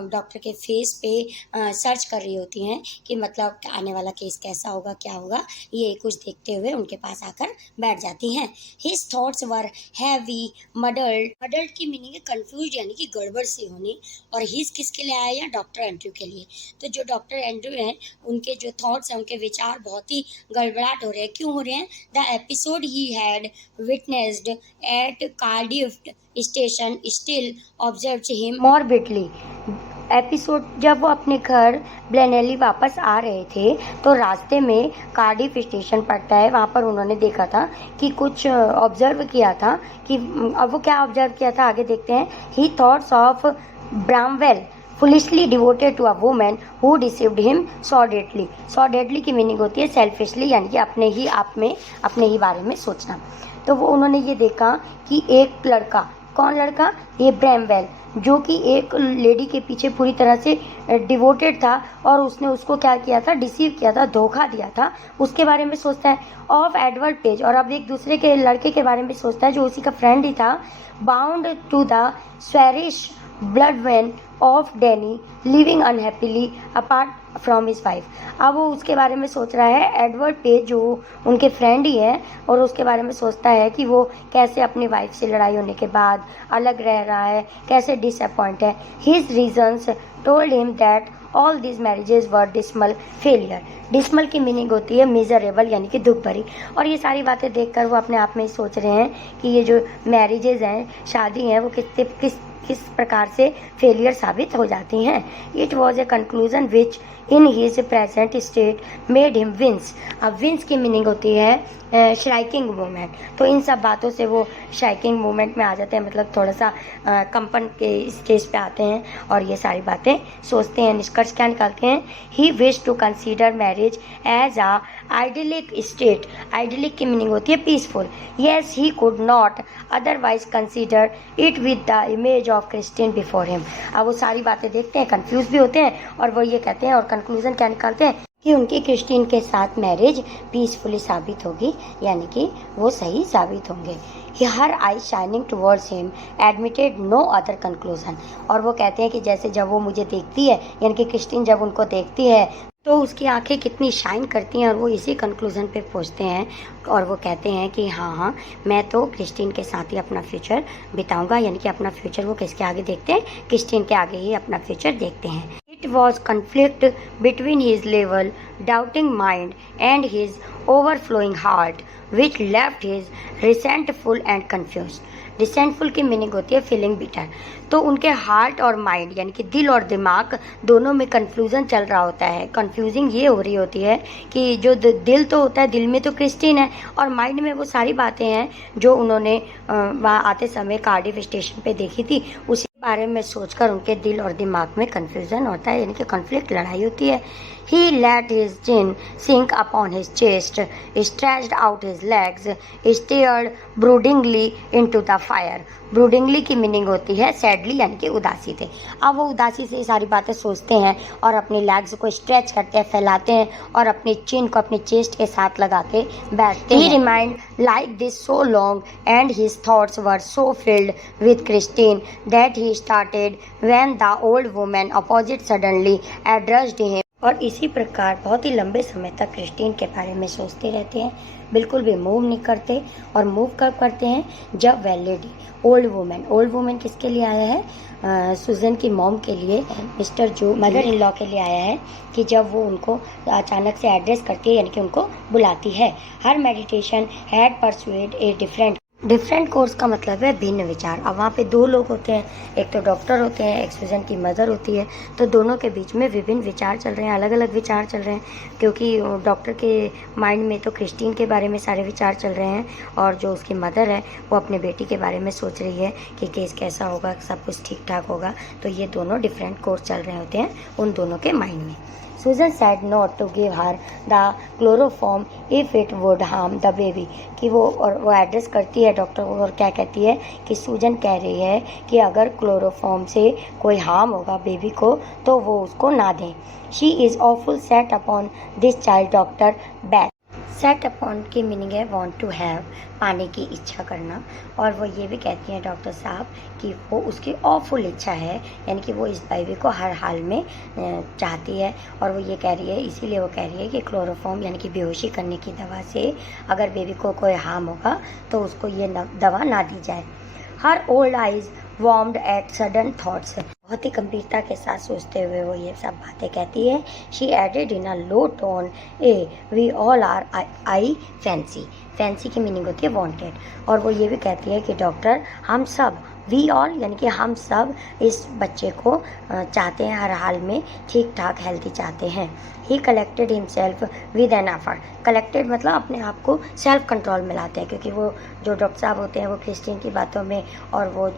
डॉक्टर के फेस पे सर्च कर रही होती हैं कि मतलब आने वाला केस कैसा होगा, क्या होगा, ये कुछ देखते हुए उनके पास आकर बैठ जाती हैं। हिज थॉट्स वर हैवी मडल्ड, मडल्ड की मीनिंग है कंफ्यूज यानी कि गड़बड़ सी होनी, और हिज किसके लिए आया या डॉक्टर एंड्रयू के लिए। तो जो डॉक्टर एंड्रयू हैं उनके जो थॉट्स हैं, उनके विचार बहुत ही गड़बड़ाहट हो रहे हैं। क्यों हो रहे हैं? The episode he had witnessed at Cardiff station still observed him morbidly. Episode जब वो अपने घर ब्लेनेली वापस आ रहे थे तो रास्ते में कार्डिफ स्टेशन पड़ता है, वहाँ पर उन्होंने देखा था कि कुछ ऑब्जर्व किया था कि अब वो क्या ऑब्जर्व किया था आगे देखते हैं। He thought of Bramwell foolishly devoted to a woman who deceived him sordidly. Sordidly की मीनिंग होती है सेल्फिशली यानी कि अपने ही आप में अपने ही बारे में सोचना। तो वो उन्होंने ये देखा कि एक लड़का, कौन लड़का? ये ब्रैमवेल, जो कि एक लेडी के पीछे पूरी तरह से डिवोटेड था, और उसने उसको क्या किया था? डिसीव किया था, धोखा दिया था, उसके बारे में सोचता है। ऑफ एडवर्ड पेज, और अब एक दूसरे के लड़के के बारे में सोचता है जो उसी का फ्रेंड ही था। Bound to the swarish blood vein of Denny living unhappily apart from his wife. अब वो उसके बारे में सोच रहा है, एडवर्ड पेज जो उनके फ्रेंड ही है, और उसके बारे में सोचता है कि वो कैसे अपनी वाइफ से लड़ाई होने के बाद अलग रह रहा है, कैसे डिसअपॉइंट है। His reasons told him that all this marriages were dismal failure. Dismal की मीनिंग होती है मिजरेबल यानी कि दुख भरी, और ये सारी बातें देखकर वो अपने आप में सोच रहे हैं कि ये जो मैरिजेज हैं, शादी हैं, वो किस प्रकार से फेलियर साबित हो जाती हैं। It was a conclusion which in his present state made him wince. अब विंस की मीनिंग होती है श्राइकिंग मूवमेंट। तो इन सब बातों से वो श्राइकिंग मूवमेंट में आ जाते हैं, मतलब थोड़ा सा कंपन के स्टेज पे आते हैं और ये सारी बातें सोचते हैं। निष्कर्ष क्या निकालते हैं? He wish to consider marriage as a idyllic state. Idyllic की मीनिंग होती है peaceful. Yes he could not otherwise consider it with the image of Christine before him. अब वो सारी बातें देखते हैं, कंफ्यूज भी होते हैं और वो ये कहते हैं और कंक्लूजन क्या निकालते हैं कि उनकी क्रिस्टीन के साथ मैरिज पीसफुली साबित होगी, यानी कि वो सही साबित होंगे। Her eye shining towards him admitted no other conclusion. और वो कहते हैं कि जैसे जब वो मुझे देखती है, यानी कि क्रिस्टीन जब उनको देखती है तो उसकी आंखें कितनी शाइन करती हैं और वो इसी कंक्लूजन पे पहुंचते हैं और वो कहते हैं कि हाँ मैं तो क्रिस्टीन के साथ ही अपना फ्यूचर बिताऊंगा, यानी कि अपना फ्यूचर वो किसके आगे देखते हैं? क्रिस्टीन के आगे ही अपना फ्यूचर देखते हैं। It was conflict between his level, doubting mind and his overflowing heart, which left his resentful and confused. Resentful की मीनिंग होती है फीलिंग बिटर। तो उनके हार्ट और माइंड, यानी कि दिल और दिमाग दोनों में कन्फ्यूज़न चल रहा होता है। कन्फ्यूजिंग ये हो रही होती है कि जो दिल तो होता है, दिल में तो क्रिस्टीन है और माइंड में वो सारी बातें हैं जो उन्होंने वहाँ आते समय कार्डिफ स्टेशन पे देखी थी, उसी बारे में सोचकर उनके दिल और दिमाग में कन्फ्यूज़न होता है, यानी कि कॉन्फ्लिक्ट, लड़ाई होती है। He let his chin sink upon his chest, stretched out his legs, stared broodingly into the fire. ब्रूडिंगली की मीनिंग होती है सैडली, यानी कि उदासी थे। अब वो उदासी से सारी बातें सोचते हैं और अपनी लेग्स को स्ट्रेच करते हैं, फैलाते हैं और अपनी चिन को अपने चेस्ट के साथ लगा के बैठते हैं। He remained like this so long and his thoughts were so filled with Christine that he started when the old woman opposite suddenly addressed him। और इसी प्रकार बहुत ही लंबे समय तक क्रिस्टीन के बारे में सोचते रहते हैं, बिल्कुल भी मूव नहीं करते। और मूव कब करते हैं? जब वह लेडी ओल्ड वुमेन किसके लिए आया है? सुजन की मॉम के लिए, मिस्टर जो मदर इन लॉ के लिए आया है, कि जब वो उनको अचानक से एड्रेस करती है, यानी कि उनको बुलाती है। Her meditation had persuade a different course का मतलब है भिन्न विचार। अब वहाँ पे दो लोग होते हैं, एक तो डॉक्टर होते हैं, एक सुजन की मदर होती है। तो दोनों के बीच में विभिन्न विचार चल रहे हैं, अलग अलग विचार चल रहे हैं, क्योंकि डॉक्टर के माइंड में तो क्रिस्टीन के बारे में सारे विचार चल रहे हैं और जो उसकी मदर है वो अपने बेटी के बारे में सोच रही है कि केस कैसा होगा, सब कुछ ठीक ठाक होगा। तो ये दोनों डिफरेंट कोर्स चल रहे होते हैं उन दोनों के माइंड में। सुजन said not to give her the chloroform if it would harm the baby। कि वो एड्रेस करती है डॉक्टर को और क्या कहती है कि सुजन कह रही है कि अगर क्लोरोफॉर्म से कोई हार्म होगा बेबी को तो वो उसको ना दें। She is awful set upon this child doctor back. Set upon की मीनिंग है वांट टू हैव, पाने की इच्छा करना। और वो ये भी कहती हैं डॉक्टर साहब कि वो उसकी ऑफुल इच्छा है, यानी कि वो इस बेबी को हर हाल में चाहती है। और वो ये कह रही है, इसीलिए वो कह रही है कि क्लोरोफॉर्म यानी कि बेहोशी करने की दवा से अगर बेबी को कोई हार्म होगा तो उसको ये दवा ना दी जाए। Her old eyes warmed at sudden thoughts. बहुत ही गंभीरता के साथ सोचते हुए वो ये सब बातें कहती है। She added in a low tone a we all are I fancy की मीनिंग होती है वांटेड। और वो ये भी कहती है कि डॉक्टर हम सब, वी ऑल यानी कि हम सब इस बच्चे को चाहते हैं, हर हाल में ठीक ठाक हेल्थी चाहते हैं। ही collected himself with an effort. Collected मतलब अपने आप को सेल्फ कंट्रोल में लाते हैं, क्योंकि वो जो डॉक्टर साहब होते हैं वो क्रिस्टीन की बातों में और वो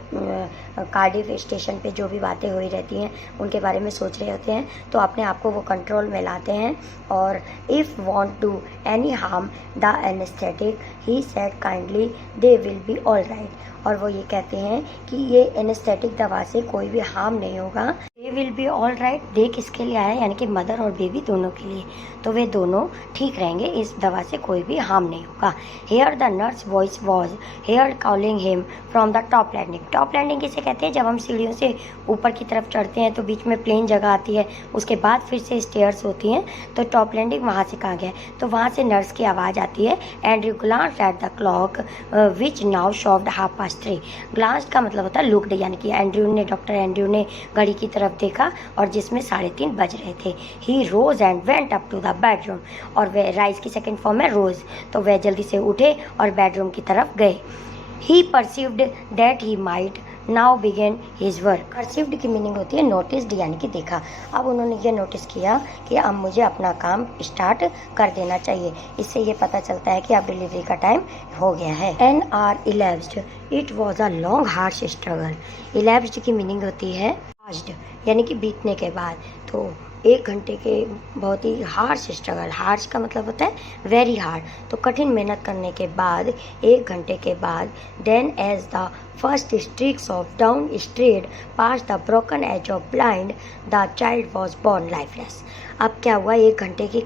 कार्डिफ स्टेशन पे जो भी बातें हुई रहती हैं उनके बारे में सोच रहे होते हैं, तो अपने आप को वो कंट्रोल में लाते हैं। और if want to any harm the anaesthetic he said kindly they will be all right. और वो ये कहते हैं कि ये एनेस्थेटिक दवा से कोई भी हार्म नहीं होगा। They will be all right, they किसके लिए आया, यानी कि मदर और बेबी दोनों के लिए, तो वे दोनों ठीक रहेंगे, इस दवा से कोई भी हार्म नहीं होगा। Here the nurse voice was here calling him from the top landing. Top landing किसे कहते हैं? जब हम सीढ़ियों से ऊपर की तरफ चढ़ते हैं तो बीच में प्लेन जगह आती है, उसके बाद फिर से स्टेयर्स होती हैं, तो टॉप लैंडिंग वहाँ से कहा गया। तो वहाँ से नर्स की आवाज़ आती है। Andrew glanced at the clock which now showed 3:30। Glanced का मतलब होता है लुक्ड, यानी कि डॉक्टर एंड्रयू ने घड़ी की तरफ देखा और जिसमें 3:30 बज रहे थे। He rose and went up to the bedroom. और वह राइज की सेकंड फॉर्म है रोज, तो वह जल्दी से उठे और बेडरूम की तरफ गए। He perceived that he might now begin his work. Perceived की मीनिंग होती है नोटिस्ड यानी कि देखा। अब उन्होंने ये नोटिस किया कि अब मुझे अपना काम स्टार्ट कर देना चाहिए। इससे ये पता चलता है कि अब डिलीवरी का टाइम हो गया है। An hour elapsed, it was a long harsh struggle. Elapsed की मीनिंग होती है पास्ड यानी कि बीतने के बाद। तो 1 घंटे के बहुत ही हार्श स्ट्रगल, हार्श का मतलब होता है वेरी हार्ड, तो कठिन मेहनत करने के बाद 1 घंटे के बाद then as the first streaks of dawn strayed past the broken edge of blind the child was born lifeless. अब क्या हुआ, 1 घंटे की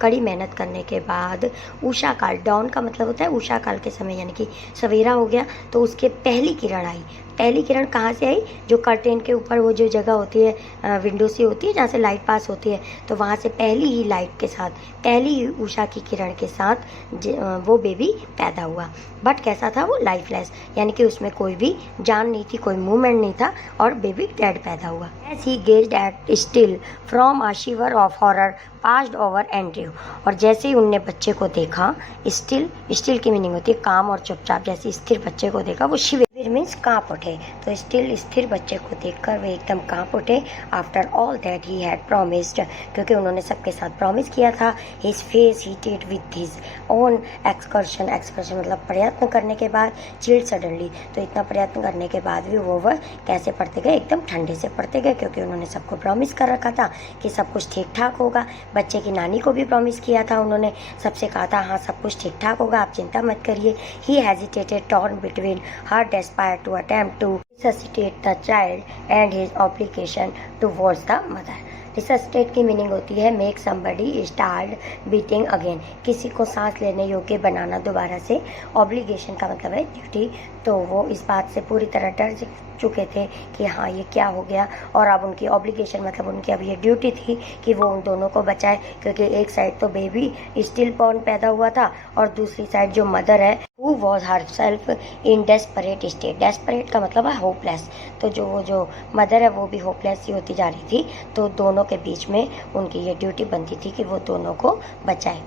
कड़ी मेहनत करने के बाद उषा काल, डाउन का मतलब होता है उषा काल के समय यानी कि सवेरा हो गया, तो उसके पहली किरण आई। पहली किरण कहाँ से आई, जो कर्टेन के ऊपर वो जो जगह होती है विंडो सी होती है जहाँ से लाइट पास होती है, तो वहाँ से पहली ही लाइट के साथ, पहली ही उषा की किरण के साथ वो बेबी पैदा हुआ। बट कैसा था वो, लाइफलेस यानी कि उसमें कोई भी जान नहीं थी, कोई मूवमेंट नहीं था और बेबी डेड पैदा हुआ। As he gazed at still from a shiver of horror passed over Andrew. और जैसे ही उनने बच्चे को देखा, स्टिल, स्टिल की मीनिंग होती है काम और चुपचाप, जैसे स्थिर बच्चे को देखा, वो शिविर मीन्स कांप उठे, तो स्टिल स्थिर बच्चे को देखकर वे एकदम कांप उठे। After all that he had promised, क्योंकि उन्होंने सबके साथ प्रॉमिस किया था। His face heated with his own excursion, excursion मतलब प्रयत्न करने के बाद, चिल्ड सडनली, तो इतना प्रयत्न करने के बाद भी वो कैसे पढ़ते गए, एकदम ठंडे से पढ़ते गए, क्योंकि उन्होंने सबको प्रॉमिस कर रखा था कि सब कुछ ठीक ठाक होगा। बच्चे की नानी को भी प्रॉमिस किया था, उन्होंने सबसे कहा था हाँ सब कुछ ठीक ठाक होगा, आप चिंता मत करिए। He hesitated torn between her despair to attempt to resuscitate the child and his obligation towards the mother. Resuscitate की मीनिंग होती है make somebody start beating again, किसी को सांस लेने योग्य बनाना दोबारा से। ऑब्लिगेशन का मतलब है ड्यूटी, तो वो इस बात से पूरी तरह डर चुके थे कि हाँ ये क्या हो गया, और अब उनकी ऑब्लिगेशन मतलब उनकी अब ये ड्यूटी थी कि वो उन दोनों को बचाए, क्योंकि एक साइड तो बेबी स्टिल बॉर्न पैदा हुआ था और दूसरी साइड जो मदर है who was herself in desperate state. Desperate का मतलब है होपलेस, तो जो मदर है वो भी होपलेस ही होती जा रही थी, तो दोनों के बीच में उनकी ये ड्यूटी बनती थी कि वो दोनों को बचाए।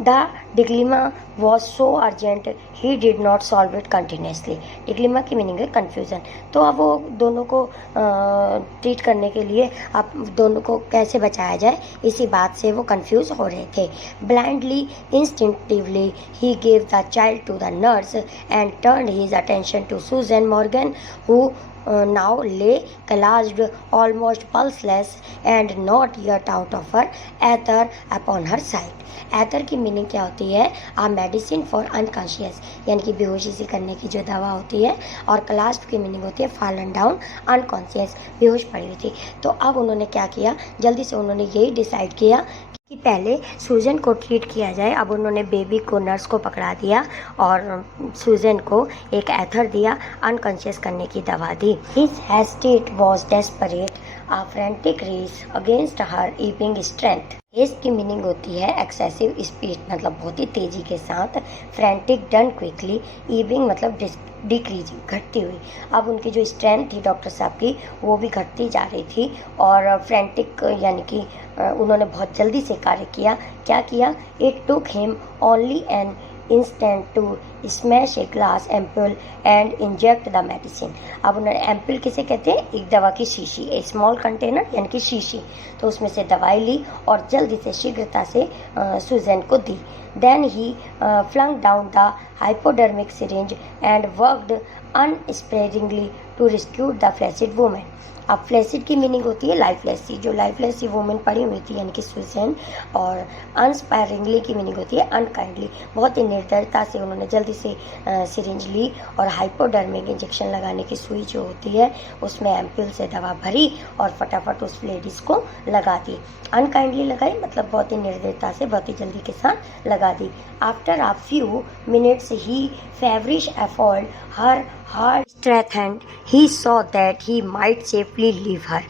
The dilemma was so urgent he did not solve it continuously. Dilemma की मीनिंग है कन्फ्यूज़न, तो अब वो दोनों को ट्रीट करने के लिए अब दोनों को कैसे बचाया जाए, इसी बात से वो कंफ्यूज हो रहे थे। Blindly instinctively he gave the child to the nurse and turned his attention to Susan Morgan who now lay collapsed, almost pulseless and not yet out of her ether upon her side। एथर की meaning क्या होती है, आ medicine for unconscious यानी कि बेहोशी सी करने की जो दवा होती है, और क्लास्प की मीनिंग होती है फॉलन डाउन अनकॉन्शियस, बेहोश पड़ी हुई थी। तो अब उन्होंने क्या किया, जल्दी से उन्होंने यही डिसाइड किया कि पहले सूजन को ट्रीट किया जाए। अब उन्होंने बेबी को, नर्स को पकड़ा दिया और सूजन को एक एथर दिया, अनकॉन्शियस करने की दवा दी। His haste was desperate, a frantic race against her ebbing strength. Haste की मीनिंग होती है एक्सेसिव स्पीड मतलब बहुत ही तेजी के साथ, फ्रेंटिक डन क्विकली, ईबिंग मतलब डिक्रीजिंग घटती हुई। अब उनकी जो स्ट्रेंथ थी डॉक्टर साहब की वो भी घटती जा रही थी, और फ्रेंटिक यानी कि उन्होंने बहुत जल्दी से कार्य किया। क्या किया, it took him only an instant to smash a glass ampoule and inject the medicine. अब उन्होंने, एम्पुल किसे कहते हैं, एक दवा की शीशी, ए स्मॉल कंटेनर यानी कि शीशी, तो उसमें से दवाई ली और जल्दी से शीघ्रता से सुजैन को दी। Then he flung down the hypodermic syringe and worked unsparingly to rescue the flaccid woman. अब फ्लैसिड की मीनिंग होती है लाइफलेस सी, जो लाइफलेस सी वुमेन पड़ी हुई थी यानी कि सुजैन, और अनस्पायरिंगली की मीनिंग होती है अनकाइंडली, बहुत ही निर्दयता से उन्होंने जल्दी से सिरिंज ली और हाइपोडर्मिक इंजेक्शन लगाने की सुई जो होती है उसमें एम्पुल से दवा भरी और फटाफट उस लेडीज़ को लगा दी। अनकाइंडली लगाई मतलब बहुत ही निर्दयता से, बहुत ही जल्दी के साथ लगा दी। After a few minutes he feverish effort her heart strengthened, he saw that he might safely leave her.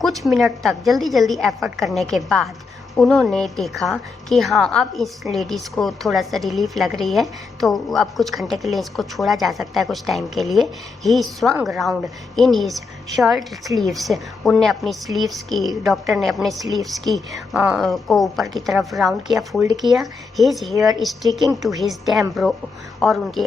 कुछ मिनट तक जल्दी जल्दी एफर्ट करने के बाद उन्होंने देखा कि हाँ, अब इस लेडीज़ को थोड़ा सा रिलीफ लग रही है, तो अब कुछ घंटे के लिए इसको छोड़ा जा सकता है, कुछ टाइम के लिए। ही swung round in his shirt sleeves, उनने अपनी स्लीव्स की, डॉक्टर ने अपने स्लीव्स की को ऊपर की तरफ राउंड किया, फोल्ड किया। His hair sticking to his damp brow, और उनकी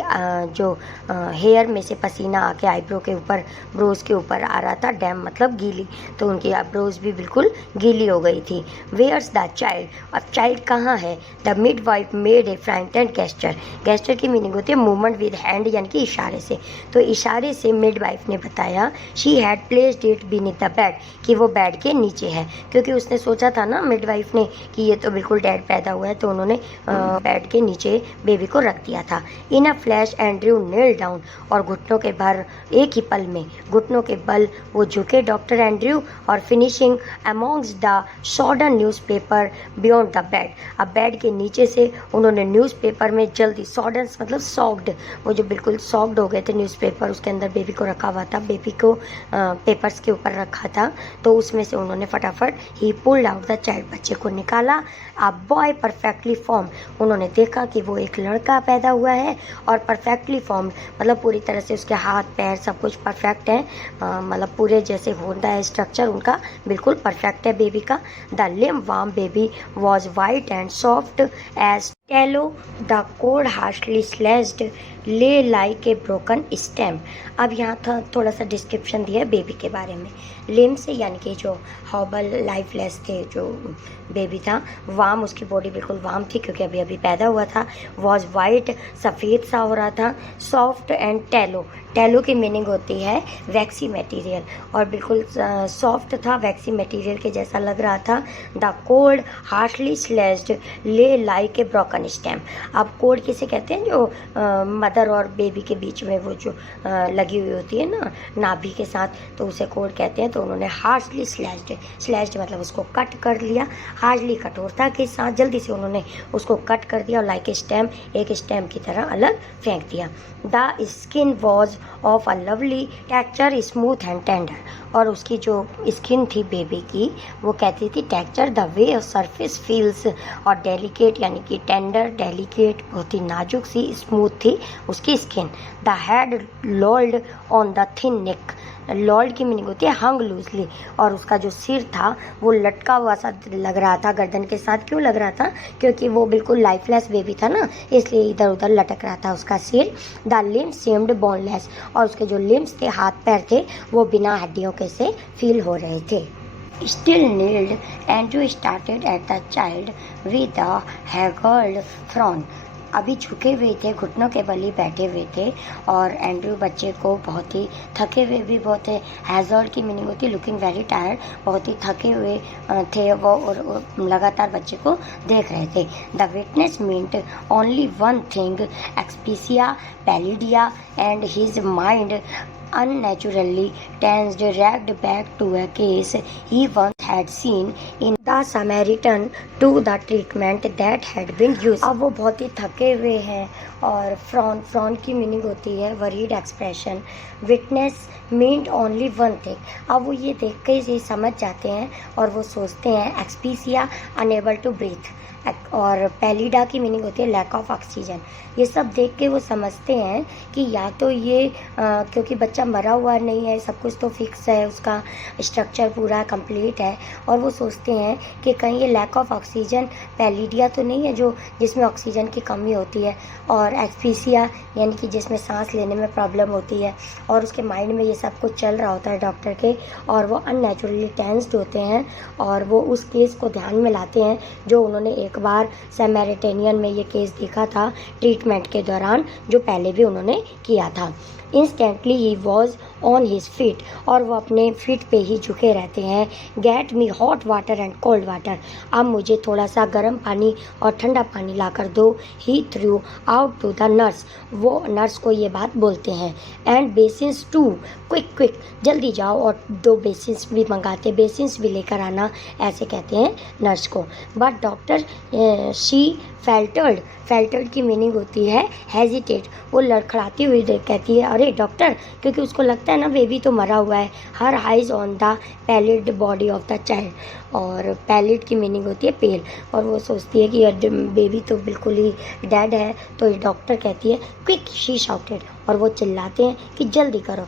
जो हेयर में से पसीना आके आईब्रो के ऊपर, ब्रोज के ऊपर आ रहा था। डैम मतलब गीली, तो उनकी ब्रोज भी बिल्कुल गीली हो गई थी। वेयर्स द चाइल्ड, अब चाइल्ड कहाँ है? The midwife made a frightened gesture, gesture की मीनिंग होती है मूवमेंट विद हैंड, यानी कि इशारे से। तो इशारे से मिडवाइफ ने बताया she had placed it beneath the bed, कि वो बेड के नीचे है, क्योंकि उसने सोचा था ना मिडवाइफ ने कि ये तो बिल्कुल डेड पैदा हुआ है, तो उन्होंने बेड के नीचे बेबी को रख दिया था। In a flash Andrew kneel down, और घुटनों के भर, एक ही पल में घुटनों के बल वो झुके डॉक्टर एंड्रयू, और finishing amongst the sodden newspaper beyond the bed, अब बेड के नीचे से उन्होंने न्यूज़पेपर में जल्दी, सॉडन्स मतलब सॉक्ड, वो जो बिल्कुल सॉक्ड हो गए थे न्यूज़पेपर, उसके अंदर बेबी को रखा हुआ था, बेबी को पेपर्स के ऊपर रखा था, तो उसमें से उन्होंने फटाफट ही पुल्ड आउट द चाइल्ड, बच्चे को निकाला। अ बॉय परफेक्टली फॉर्म, उन्होंने देखा कि वो एक लड़का पैदा हुआ है, और परफेक्टली फॉर्म मतलब पूरी तरह से उसके हाथ पैर सब कुछ परफेक्ट है, मतलब पूरे जैसे होता है स्ट्रक्चर उनका बिल्कुल परफेक्ट है बेबी का। The limp warm baby was white and soft as tallow, the cord harshly sliced lay like A broken stem. अब यहाँ था थोड़ा सा डिस्क्रिप्शन दिया है बेबी के बारे में। लिम से यानी कि जो हॉबल लाइफलेस थे, जो बेबी था, वार्म, उसकी बॉडी बिल्कुल वार्म थी क्योंकि अभी अभी पैदा हुआ था। वॉज वाइट, सफ़ेद सा हो रहा था। सॉफ्ट एंड टेलो, टेलो की मीनिंग होती है वैक्सी मटेरियल, और बिल्कुल सॉफ्ट था, वैक्सी मटेरियल के जैसा लग रहा था। The cord harshly sliced lay like A broken stem, अब कोड किसे कहते हैं? जो मदर और बेबी के बीच में वो जो लगी हुई होती है ना नाभि के साथ, तो उसे कोड कहते हैं। तो उन्होंने हार्शली स्लेस्ड, स्लेस्ड मतलब उसको कट कर लिया, हार्शली कठोरता के साथ जल्दी से उन्होंने उसको कट कर दिया, और लाइक ए स्टेम, एक स्टेम की तरह अलग फेंक दिया। The skin was of a lovely texture smooth and tender, और उसकी जो स्किन थी बेबी की, वो कहती थी texture the way surface feels, और डेलिकेट यानी कि टेंडर, डेलिकेट, बहुत ही नाजुक सी, स्मूथ थी उसकी skin. The head लॉल्ड on the thin नेक, लॉल्ड की मीनिंग होती है हंग लूजली, और उसका जो सिर था वो लटका हुआ सा लग रहा था गर्दन के साथ। क्यों लग रहा था? क्योंकि वो बिल्कुल लाइफलेस बेबी था ना, इसलिए इधर उधर लटक रहा था उसका सिर। द लिम्स सीम्ड बोनलेस, और उसके जो लिम्स थे, हाथ पैर थे, वो बिना हड्डियों के से फील हो रहे थे। Still kneeled, Andrew started at the child with a haggard frown. अभी झुके हुए थे, घुटनों के बल ही बैठे हुए थे, और एंड्रयू बच्चे को बहुत ही थके हुए भी बहुत है। हैज़र्ड की मीनिंग होती है लुकिंग वेरी टायर्ड, बहुत ही थके हुए थे वो, और लगातार बच्चे को देख रहे थे। The whiteness meant only one thing, asphyxia pallida, and his mind unnaturally tensed, ragged back to a case he once had seen in the Samaritan to the treatment that had been used. अब वो बहुत ही थके हुए हैं, और frown, frown की meaning होती है worried expression. Witness meant only one thing, अब वो ये देख के ही समझ जाते हैं, और वो सोचते हैं। एक्सपीसिया अनेबल टू ब्रीथ, और पैलिडा की मीनिंग होती है लैक ऑफ ऑक्सीजन। ये सब देख के वो समझते हैं कि या तो ये क्योंकि बच्चा मरा हुआ नहीं है, सब कुछ तो फिक्स है, उसका स्ट्रक्चर पूरा कंप्लीट है, और वो सोचते हैं कि कहीं ये लैक ऑफ ऑक्सीजन पैलिडिया तो नहीं है जो जिसमें ऑक्सीजन की कमी होती है, और एक्सपीसिया यानी कि जिसमें सांस लेने में प्रॉब्लम होती है, और उसके माइंड में ये सब कुछ चल रहा होता है डॉक्टर के, और वो अननेचुरली टेंस्ड होते हैं, और वो उस केस को ध्यान में लाते हैं जो उन्होंने एक बार सैमारिटेनियन में ये केस देखा था ट्रीटमेंट के दौरान, जो पहले भी उन्होंने किया था। Instantly he was on his feet, और वो अपने फीट पे ही झुके रहते हैं। Get me hot water and cold water, अब मुझे थोड़ा सा गर्म पानी और ठंडा पानी ला कर दो। He threw out to the nurse, वो नर्स को ये बात बोलते हैं। And basins two, quick quick, जल्दी जाओ और 2 बेसिन्स भी मंगाते, बेसिन्स भी लेकर आना, ऐसे कहते हैं नर्स को। बट डॉक्टर शी फेल्टर्ड, फेल्टर्ड की मीनिंग होती है हेजिटेट। वो लड़खड़ाती हुई कहती है अरे डॉक्टर, क्योंकि उसको लगता है ना बेबी तो मरा हुआ है। Her eyes on the pallid body of the child, और पैलिड की मीनिंग होती है पेल, और वो सोचती है कि बेबी तो बिल्कुल ही डेड है। तो डॉक्टर कहती है क्विक, शी शाउटेड, और वो चिल्लाते हैं कि जल्दी करो।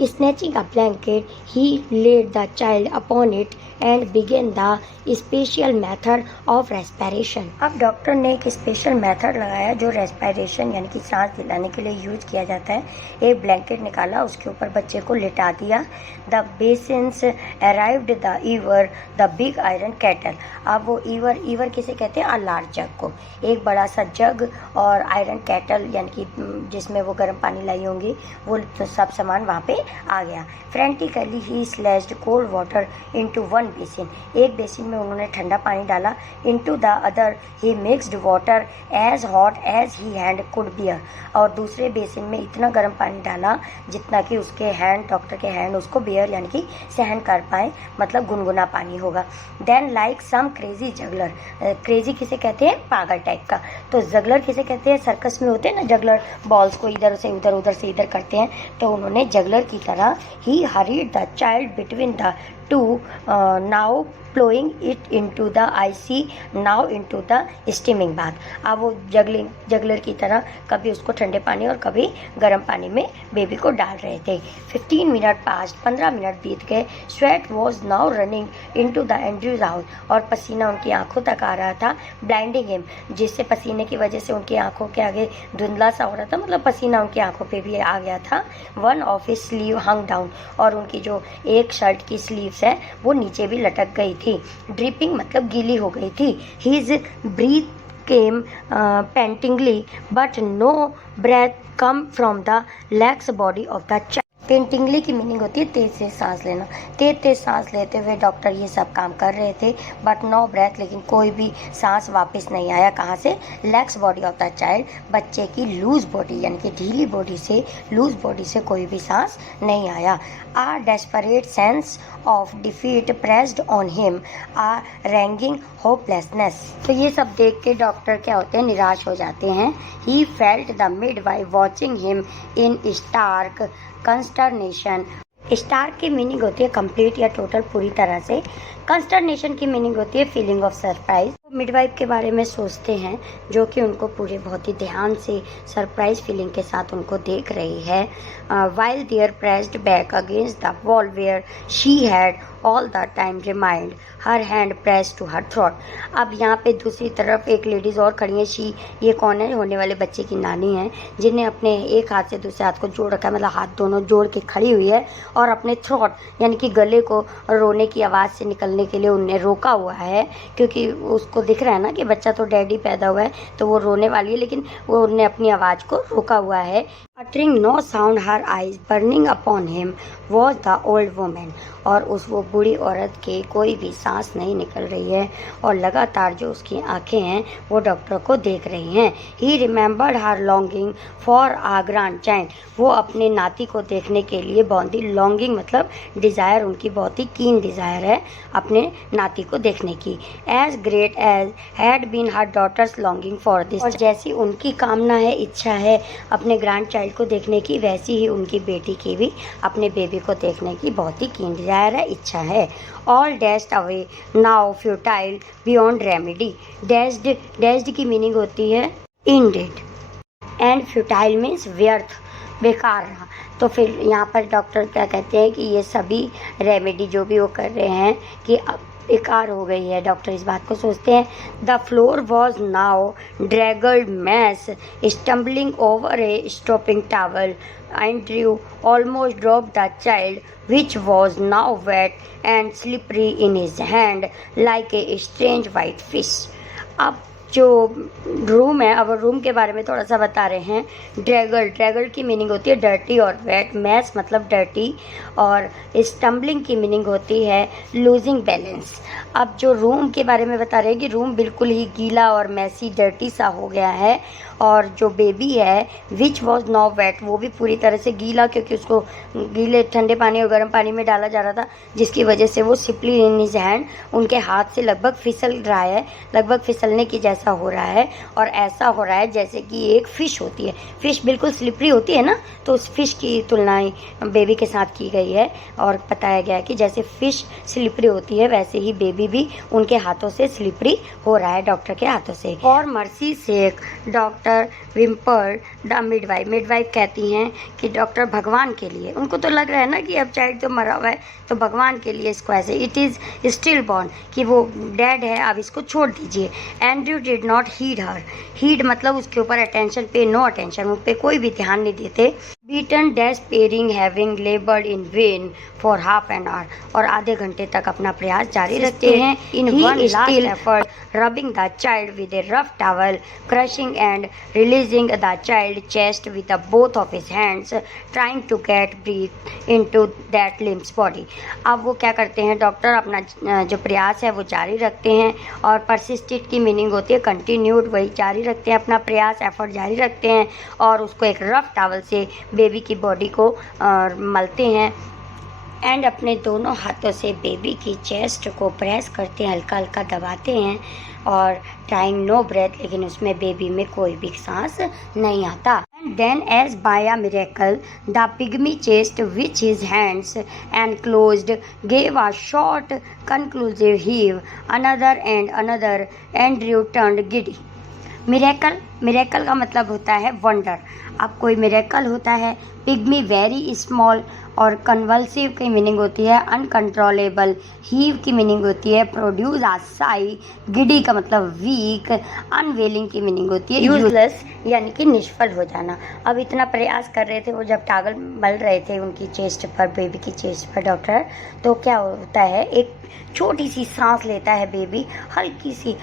Snatching a blanket, he laid the child upon it and began the special method of respiration. अब डॉक्टर ने एक स्पेशल मेथड लगाया जो रेस्पिरेशन यानी कि सांस दिलाने के लिए यूज किया जाता है। एक ब्लैंकेट निकाला, उसके ऊपर बच्चे को लिटा दिया। The basins arrived the ईवर the big iron cattle. अब वो ईवर किसे कहते हैं? लार्ज जग को। एक बड़ा सा जग और आयरन कैटल यानी कि जिसमें वो गर्म पानी लाई होंगी, वो सब सामान वहाँ पे आ गया। Frantically he slashed cold water into one basin, एक बेसिन में उन्होंने ठंडा पानी डाला। Into the other he mixed water as hot as he hand could bear, और दूसरे बेसिन में इतना गर्म पानी डाला जितना कि उसके हैंड, डॉक्टर के हैंड उसको बियर यानी कि सहन कर पाए, मतलब गुनगुना पानी होगा। Then like some crazy juggler, crazy किसे कहते हैं? पागल टाइप का। तो जगलर किसे कहते हैं? सर्कस में होते हैं ना जगलर, बॉल्स को इधर से उधर, उधर से इधर करते हैं। तो उन्होंने जगलर की तरह he hurried the child between the two, now plunging it into the icy, now into the steaming bath. अब वो जगलर की तरह कभी उसको ठंडे पानी और कभी गर्म पानी में बेबी को डाल रहे थे। 15 मिनट पास, 15 मिनट बीत गए। Sweat was now running into the Andrews house, और पसीना उनकी आंखों तक आ रहा था। ब्लाइंडिंग हिम, जिससे पसीने की वजह से उनकी आंखों के आगे धुंधला सा हो रहा था, मतलब पसीना उनकी आंखों पे भी आ गया था। One of his sleeve hung down, और उनकी जो एक शर्ट की स्लीव्स है वो नीचे भी लटक गई थी। ड्रिपिंग मतलब गीली हो गई थी। His breath came pantingly but no breath come from the lax body of the child. Pantingly की मीनिंग होती है तेज से सांस लेना। तेज सांस लेते हुए डॉक्टर ये सब काम कर रहे थे, बट नो ब्रेथ, लेकिन कोई भी सांस वापस नहीं आया। कहाँ से? Lakhs body of the child, बच्चे की लूज बॉडी यानी कि ढीली बॉडी से, लूज बॉडी से कोई भी सांस नहीं आया। A desperate sense of defeat pressed on him, a raging hopelessness. तो ये सब देख के डॉक्टर क्या होते हैं? निराश हो जाते हैं। He felt the midwife watching him in stark consternation. Stark की मीनिंग होती है कंप्लीट या टोटल, पूरी तरह से। कंस्टर्नेशन की मीनिंग होती है फीलिंग ऑफ सरप्राइज। मिडवाइफ के बारे में सोचते हैं जो कि उनको पूरे बहुत ही ध्यान से सरप्राइज फीलिंग के साथ उनको देख रही है। While there pressed back against the wall where she had all the time remind her hand press to her throat. अब यहाँ पे दूसरी तरफ एक लेडीज और खड़ी है। शी, ये कौन है? होने वाले बच्चे की नानी है, जिन्हें अपने एक हाथ से दूसरे हाथ को जोड़ रखा है, मतलब हाथ दोनों जोड़ के खड़ी हुई है, और अपने थ्रोट यानी कि गले को रोने की आवाज़ से निकलने के लिए उन्हें रोका हुआ है, क्योंकि उसको दिख रहा है ना कि बच्चा तो डैडी पैदा हुआ है तो वो रोने वाली है, लेकिन वो उन्हें अपनी आवाज़ को रोका हुआ है। Uttering no sound, her eyes burning upon him was the old woman, और उस वो बूढ़ी औरत के कोई भी सांस नहीं निकल रही है, और लगातार जो उसकी आंखें हैं वो डॉक्टर को देख रही हैं। He remembered her longing for a grandchild, वो अपने नाती को देखने के लिए बहुत ही लॉन्गिंग मतलब डिज़ायर, उनकी बहुत ही कीन डिज़ायर है अपने नाती को देखने की। As great as had been her daughter's longing for this, और जैसी उनकी कामना है, इच्छा है अपने ग्रैंड चाइल्ड को देखने की, वैसी ही उनकी बेटी की भी अपने बेबी को देखने की बहुत ही कीन डिजायर है, इच्छा है। All dashed away now futile beyond remedy. Dashed की मीनिंग होती है इनडेड, एंड फ्यूटाइल मीन्स व्यर्थ, बेकार रहा। तो फिर यहाँ पर डॉक्टर क्या कहते हैं कि ये सभी रेमेडी जो भी वो कर रहे हैं कि अब बेकार हो गई है। डॉक्टर इस बात को सोचते हैं। The floor was now draggled mess, stumbling over a stopping towel. Andrew almost drop the child which was now wet and slippery in his hand like a strange white fish। अब जो room है, अब room के बारे में थोड़ा सा बता रहे हैं। ड्रैगल की मीनिंग होती है डर्टी और वेट, मैस मतलब डर्टी, और स्टम्बलिंग की मीनिंग होती है लूजिंग बैलेंस। अब जो रूम के बारे में बता रहे हैं कि रूम बिल्कुल ही गीला और मैसी डर्टी सा हो गया है, और जो बेबी है विच वॉज नॉ वेट, वो भी पूरी तरह से गीला, क्योंकि उसको गीले ठंडे पानी और गर्म पानी में डाला जा रहा था, जिसकी वजह से वो स्लिपरी इन हिज हैंड, उनके हाथ से लगभग फिसल रहा है, लगभग फिसलने की जैसा हो रहा है। और ऐसा हो रहा है जैसे कि एक फ़िश होती है, फ़िश बिल्कुल स्लिपरी होती है ना, तो उस फिश की तुलनाएं बेबी के साथ की गई है और बताया गया है कि जैसे फ़िश स्लिपरी होती है वैसे ही बेबी भी उनके हाथों से स्लिपरी हो रहा है, डॉक्टर के हाथों से। और mercy sake doctor whimper the midwife कहती हैं कि डॉक्टर भगवान के लिए, उनको तो लग रहा है ना कि अब चाइल्ड तो मरा हुआ है, तो भगवान के लिए इसको ऐसे, इट इज़ स्टिल बॉर्न, कि वो डेड है, अब इसको छोड़ दीजिए। Andrew did not heed her, heed मतलब उसके ऊपर अटेंशन, पे नो अटेंशन, उन पर कोई भी ध्यान नहीं देते। Beaten despairing having laboured in vain for half an hour, और आधे घंटे तक अपना प्रयास जारी रखते हैं। In one last effort rubbing the child with a rough towel, crushing and releasing the child chest with the both of his hands, trying to get breath into that limb's body। अब वो क्या करते हैं doctor, अपना जो प्रयास है वो जारी रखते हैं, और persisted की मीनिंग होती है कंटिन्यूड, वही जारी रखते हैं अपना प्रयास, एफर्ट जारी रखते हैं, और उसको एक रफ टावल से बेबी की बॉडी को मलते हैं, एंड अपने दोनों हाथों से बेबी की चेस्ट को प्रेस करते हैं, हल्का हल्का दबाते हैं, और ट्राइंग नो ब्रेथ, लेकिन उसमें बेबी में कोई भी सांस नहीं आता। And then as by a miracle the pigmy chest which his hands enclosed gave a short conclusive heave, another and another, Andrew turned giddy. Miracle का मतलब होता है वंडर। अब कोई मिरेकल होता है, पिग्मी वेरी स्मॉल, और कन्वल्सिव की मीनिंग होती है अनकंट्रोलेबल, हीव की मीनिंग होती है प्रोड्यूस आ साई, गिडी का मतलब वीक, अनवेलिंग की मीनिंग होती है यूजलेस, यानी कि निष्फल हो जाना। अब इतना प्रयास कर रहे थे वो, जब टावल मल रहे थे उनकी चेस्ट पर, बेबी की चेस्ट पर डॉक्टर, तो क्या होता है, एक छोटी सी सांस लेता है बेबी, हल्की सी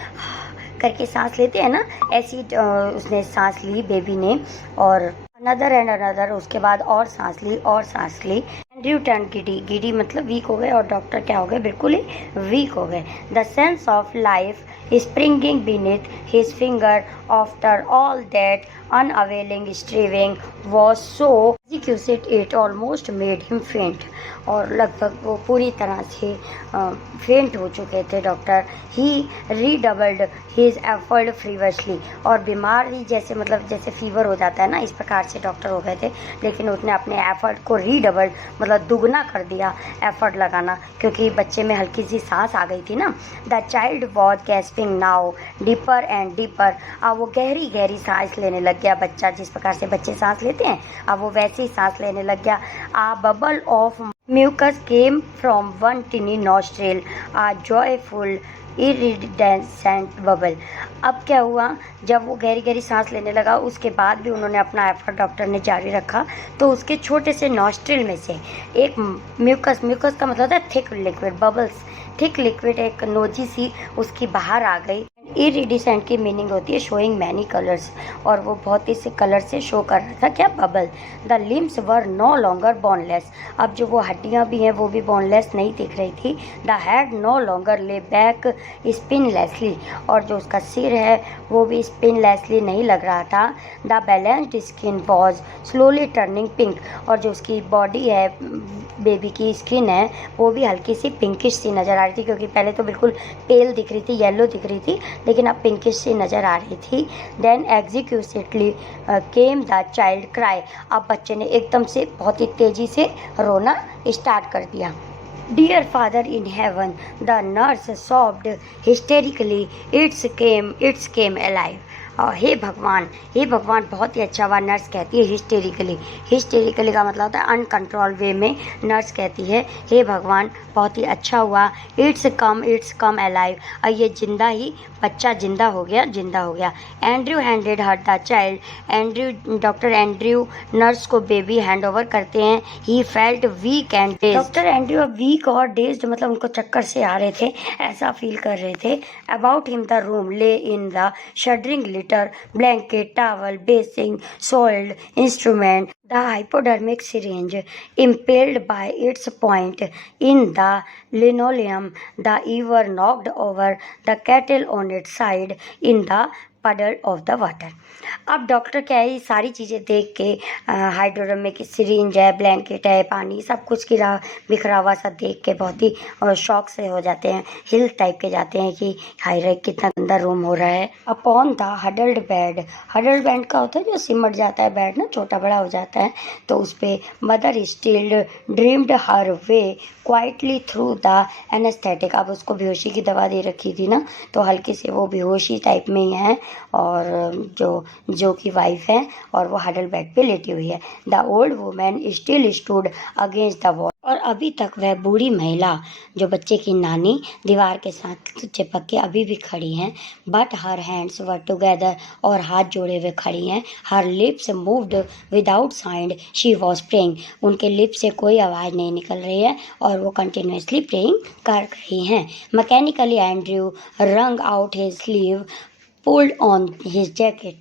करके सांस लेते हैं ना, ऐसी उसने सांस ली बेबी ने, और अनदर एंड अनदर, उसके बाद और सांस ली और सांस ली। एंड्रयू टर्न गिडी, गिडी मतलब वीक हो गए, और डॉक्टर क्या हो गए, बिल्कुल ही वीक हो गए। The sense of life springing beneath his finger after all that unavailing striving was so exquisite it almost made him faint, और लगभग वो पूरी तरह से फेंट हो चुके थे डॉक्टर। ही रीडबल्ड हिज एफर्ट फ्रीवसली, और बीमार ही जैसे, मतलब जैसे फीवर हो जाता है ना, इस प्रकार से डॉक्टर हो गए थे, लेकिन उसने अपने एफर्ट को रीडबल्ड मतलब दुगना कर दिया एफर्ट लगाना, क्योंकि बच्चे में हल्की सी सांस आ गई थी ना। The child was gasping now deeper and deeper, अब वो गहरी गहरी सांस लेने लग गया बच्चा, जिस प्रकार से बच्चे सांस लेते हैं अब वो वैसे ही सांस लेने लग गया। A bubble of mucus came from one tiny nostril, a joyful iridescent bubble. अब क्या हुआ, जब वो गहरी गहरी सांस लेने लगा, उसके बाद भी उन्होंने अपना एफर्ट डॉक्टर ने जारी रखा, तो उसके छोटे से नॉस्ट्रिल में से एक म्यूकस का मतलब होता है thick liquid, bubbles, thick liquid, एक नोजी सी उसकी बाहर आ गई। इरिडिसेंट की मीनिंग होती है शोइंग मैनी कलर्स, और वो बहुत ही से कलर से शो कर रहा था क्या, bubble. The limbs were no longer boneless, अब जो वो हड्डियां भी हैं वो भी बोनलेस नहीं दिख रही थी। The head no longer lay back spinelessly, और जो उसका सिर है वो भी स्पिनलेसली नहीं लग रहा था। The balanced skin was slowly turning pink, और जो उसकी बॉडी है, बेबी की स्किन है, वो भी हल्की सी पिंकिश सी नज़र आ रही थी, क्योंकि पहले तो बिल्कुल पेल दिख रही थी, येलो दिख रही थी, लेकिन अब पिंकिश सी नज़र आ रही थी। Then executively came the child cry, अब बच्चे ने एकदम से बहुत ही तेज़ी से रोना स्टार्ट कर दिया। Dear Father in heaven, the nurse sobbed hysterically, it's came alive. और हे भगवान बहुत ही अच्छा हुआ, नर्स कहती है हिस्टेरिकली का मतलब होता है अनकंट्रोल वे में, नर्स कहती है हे भगवान बहुत ही अच्छा हुआ, इट्स कम अलाइव, और ये बच्चा जिंदा हो गया। Andrew handed her the child, doctor Andrew nurse को बेबी हैंड ओवर करते हैं। He felt weak and dazed, doctor Andrew weak और डेज्ड मतलब उनको चक्कर से आ रहे थे, ऐसा फील कर रहे थे। अबाउट हिम द रूम ले in the shuddering litter, blanket, towel, basin, soiled instrument, the hypodermic syringe impaled by its point in the linoleum, the ewer knocked over, the kettle on its side in the puddle of the water. अब doctor क्या है, ये सारी चीज़ें देख के हाइड्रोडर्मिक syringe है, blanket है, पानी, सब कुछ गिरा बिखरा हुआ सा देख के बहुत ही शौक से हो जाते हैं, हिल टाइप के जाते हैं कि हाय रे कितना गंदा रूम हो रहा है. Upon the huddled bed, huddled bed का होता है जो सिमट जाता है बेड ना, छोटा बड़ा हो जाता है, तो उस पर mother still dreamed her way quietly through the anaesthetic. अब उसको बेहोशी की दवा दे रखी थी ना, तो हल्की से वो बेहोशी टाइप में ही है, और जो की वाइफ है और वो हडल बेड पे लेटी हुई है. The old women still stood against the wall, और अभी तक वह बूढ़ी महिला जो बच्चे की नानी दीवार के साथ चिपक के अभी भी खड़ी हैं. But her hands were together, और हाथ जोड़े हुए खड़ी हैं. हर lips moved without sound, she was praying. उनके लिप से कोई आवाज़ नहीं निकल रही है और वो कंटिन्यूसली प्रेइंग कर रही हैं. मैकेनिकली एंड्रयू रंग out his sleeve, pulled on his jacket.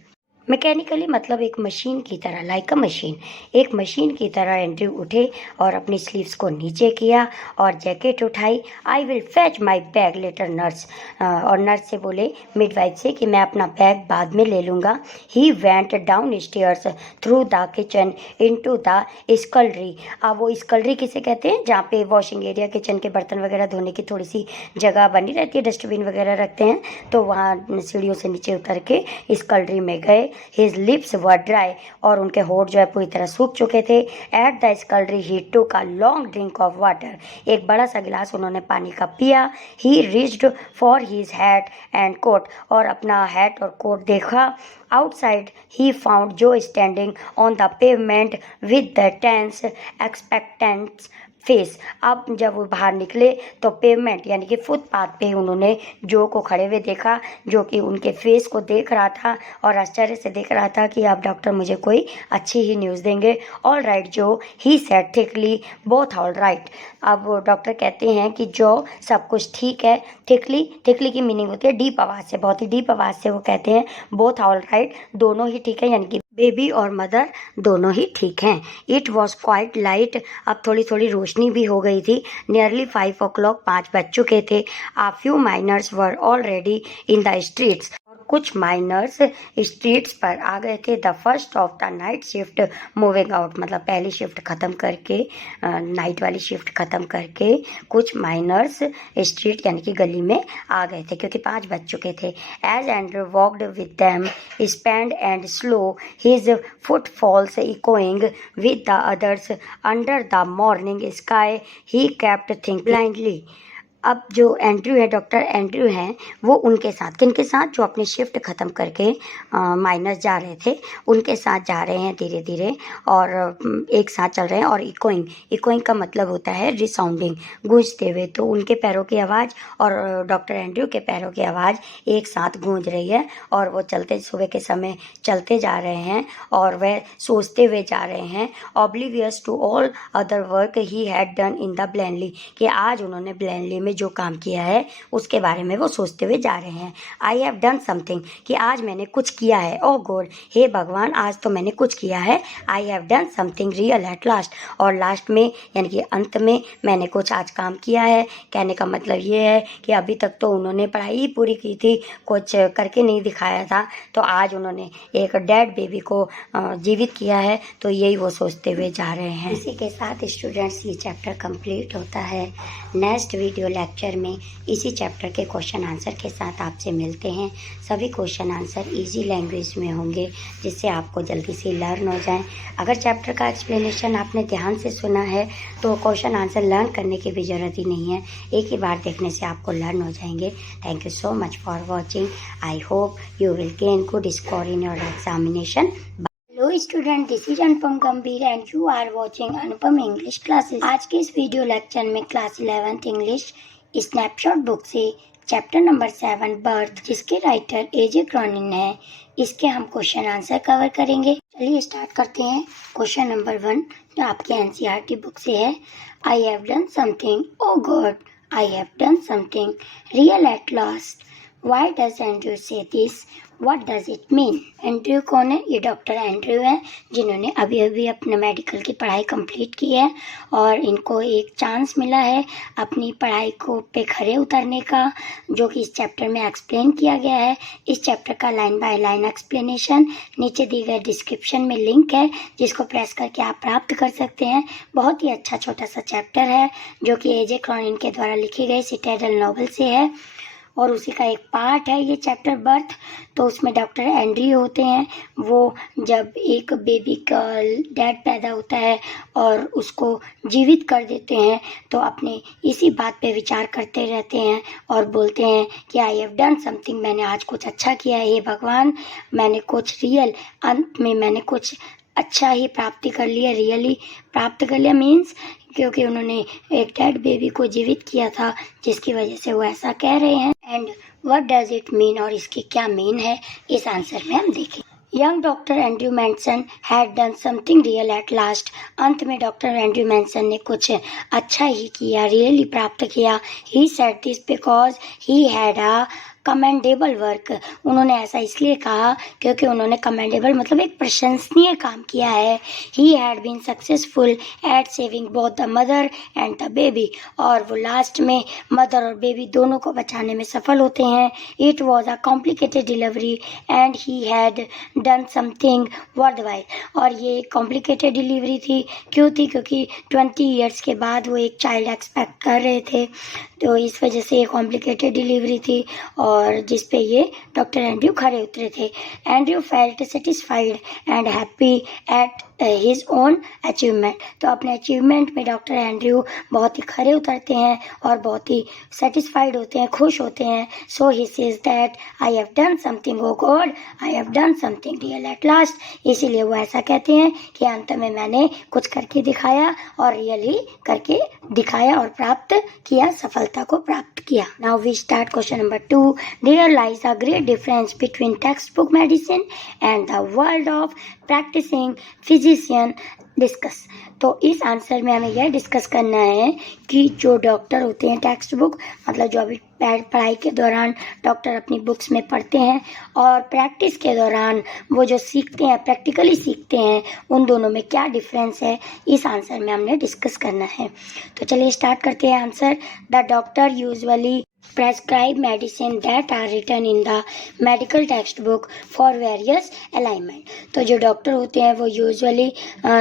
Mechanically मतलब एक मशीन की तरह, लाइक अ मशीन, एक मशीन की तरह एंड्रयू उठे और अपनी स्लीव्स को नीचे किया और जैकेट उठाई. I will fetch my bag later nurse, और नर्स से बोले, मिडवाइफ से, कि मैं अपना बैग बाद में ले लूँगा. He went downstairs through the kitchen into the scullery. अब वो स्कलरी किसे कहते हैं, जहाँ पे वॉशिंग एरिया, किचन के बर्तन वगैरह धोने की थोड़ी सी जगह बनी रहती है, डस्टबिन वगैरह रखते हैं, तो वहाँ सीढ़ियों से नीचे उतर के स्कलरी में गए. His lips were dry, और उनके होठ जो है पूरी तरह सूख चुके थे. At the scullery he took a long drink of water. एक बड़ा सा गिलास उन्होंने पानी का पिया. He reached for his hat and coat, और अपना हैट और कोट देखा. Outside he found Joe standing on the pavement with the tense expectant face. अब जब वो बाहर निकले तो पेवमेंट यानी कि फुटपाथ पे उन्होंने जो को खड़े हुए देखा, जो कि उनके फेस को देख रहा था और आश्चर्य से देख रहा था कि अब डॉक्टर मुझे कोई अच्छी ही न्यूज़ देंगे. ऑल राइट जो, he said thickly, both all right. अब डॉक्टर कहते हैं कि जो, सब कुछ ठीक है. थिकली, थिकली की मीनिंग होती है डीप आवाज़ से, बहुत ही डीप आवाज़ से वो कहते हैं बोथ ऑल राइट, दोनों ही ठीक है, यानी कि बेबी और मदर दोनों ही ठीक हैं. इट वॉज क्वाइट लाइट, अब थोड़ी थोड़ी रोशनी भी हो गई थी. नियरली 5 o'clock, 5 बज चुके थे. A few miners were already in the streets, कुछ माइनर्स स्ट्रीट्स पर आ गए थे. The first of the night shift moving out, मतलब पहली शिफ्ट ख़त्म करके, नाइट वाली शिफ्ट ख़त्म करके कुछ माइनर्स स्ट्रीट यानी कि गली में आ गए थे, क्योंकि 5 बज चुके थे. As Andrew walked with them, spend and slow, his footfalls echoing with the others under the morning sky, he kept thinking blindly. अब जो एंड्रयू है, डॉक्टर एंड्रयू हैं, वो उनके साथ, किनके साथ, जो अपनी शिफ्ट ख़त्म करके माइनस जा रहे थे उनके साथ जा रहे हैं धीरे धीरे, और एक साथ चल रहे हैं. और इकोइंग, इकोइंग का मतलब होता है रिसाउंडिंग, गूंजते हुए. तो उनके पैरों की आवाज़ और डॉक्टर एंड्रयू के पैरों की आवाज़ एक साथ गूंज रही है, और वो चलते, सुबह के समय चलते जा रहे हैं और वह सोचते हुए जा रहे हैं. Oblivious to all other work he had done in the blandly, कि आज उन्होंने ब्लैंडली में जो काम किया है उसके बारे में वो सोचते हुए जा रहे हैं. आई हैव डन समथिंग, कि आज मैंने कुछ किया है. ओह गॉड, हे भगवान, आज तो मैंने कुछ किया है. I have done something real at last, और लास्ट में यानी कि अंत में मैंने कुछ आज काम किया है. कहने का मतलब ये है कि अभी तक तो उन्होंने पढ़ाई पूरी की थी, कुछ करके नहीं दिखाया था, तो आज उन्होंने एक डेड बेबी को जीवित किया है, तो यही वो सोचते हुए जा रहे हैं. इसी के साथ स्टूडेंट्स ये चैप्टर कंप्लीट होता है. नेक्स्ट वीडियो लेक्चर में इसी चैप्टर के क्वेश्चन आंसर के साथ आपसे मिलते हैं. सभी क्वेश्चन आंसर इजी लैंग्वेज में होंगे, जिससे आपको जल्दी से लर्न हो जाएं. अगर चैप्टर का एक्सप्लेनेशन आपने ध्यान से सुना है तो क्वेश्चन आंसर लर्न करने की भी ज़रूरत ही नहीं है, एक ही बार देखने से आपको लर्न हो जाएंगे. Thank you so much for watching. I hope you will gain good score in your examination. Hello student, this is Anupam Gambhir and you are watching Anupam English classes. आज के इस वीडियो लेक्चर में class 11th English snapshot book से chapter number 7 birth, जिसके writer A J Cronin है, इसके हम question answer cover करेंगे. चलिए स्टार्ट करते हैं. क्वेश्चन नंबर 1 जो आपके एनसीईआरटी बुक से है. I have done something, oh God, I have done something real at last. Why does Andrew say this? What does it mean? Andrew कौन है? ये डॉक्टर एंड्रयू हैं जिन्होंने अभी अभी अपने मेडिकल की पढ़ाई कंप्लीट की है और इनको एक चांस मिला है अपनी पढ़ाई को पे खरे उतरने का, जो कि इस चैप्टर में एक्सप्लेन किया गया है। इस चैप्टर का लाइन बाय लाइन एक्सप्लेनेशन नीचे दी गए डिस्क्रिप्शन में लिंक है, जिसको प्रेस करके आप प्राप्त कर सकते हैं। बहुत ही अच्छा छोटा सा चैप्टर है जो कि एजे क्रॉनिन के द्वारा लिखी गई सिटाडेल नॉवल से है और उसी का एक पार्ट है ये चैप्टर बर्थ। तो उसमें डॉक्टर एंड्रयू होते हैं, वो जब एक बेबी का डैड पैदा होता है और उसको जीवित कर देते हैं तो अपने इसी बात पे विचार करते रहते हैं और बोलते हैं कि आई हैव डन समथिंग, मैंने आज कुछ अच्छा किया है, हे भगवान मैंने कुछ रियल, अंत में मैंने कुछ अच्छा ही प्राप्ति कर लिया, रियली प्राप्त कर लिया मीन्स क्योंकि उन्होंने एक डेड बेबी को जीवित किया था, जिसकी वजह से वो ऐसा कह रहे हैं। And what does it mean, और इसकी क्या मीन है, इस आंसर में हम देखें। Young doctor Andrew Manson had done something real at last. अंत में डॉक्टर एंड्रयू मैनसन ने कुछ अच्छा ही किया, रियली प्राप्त किया। He said this because he had a commendable work. उन्होंने ऐसा इसलिए कहा क्योंकि उन्होंने कमेंडेबल मतलब एक प्रशंसनीय काम किया है। He had been successful at saving both the mother and the baby, और वो लास्ट में मदर और बेबी दोनों को बचाने में सफल होते हैं। It was a complicated delivery and he had done something worthwhile, और ये कॉम्प्लिकेटेड डिलीवरी थी। क्यों थी? क्योंकि 20 ईयर्स के बाद वो एक चाइल्ड एक्सपेक्ट कर रहे थे, तो इस वजह से ये कॉम्प्लिकेटेड डिलीवरी थी और जिस पे ये डॉक्टर एंड्रयू खरे उतरे थे। Andrew felt satisfied and happy at his own achievement. तो अपने अचीवमेंट में डॉक्टर एंड्रयू बहुत ही खरे उतरते हैं और बहुत ही सेटिस्फाइड होते हैं, खुश होते हैं। So he says that I have done something, oh God I have done something real at last. इसीलिए वो ऐसा कहते हैं कि अंत में मैंने कुछ करके दिखाया और रियली करके दिखाया और प्राप्त किया, सफलता को प्राप्त किया। Now we start question number 2। There lies a great difference between text book medicine and the world of practising physician discuss. तो इस आंसर में हमें यह डिस्कस करना है कि जो डॉक्टर होते हैं टेक्स्ट बुक मतलब जो अभी पढ़ाई के दौरान डॉक्टर अपनी बुक्स में पढ़ते हैं और प्रैक्टिस के दौरान वो जो सीखते हैं, प्रैक्टिकली सीखते हैं, उन दोनों में क्या डिफरेंस है, इस आंसर में हमने डिस्कस करना है। तो चलिए स्टार्ट करते हैं answer. The doctor usually prescribe medicine that are written in the medical textbook for various alignment। तो जो डॉक्टर होते हैं वो यूजुअली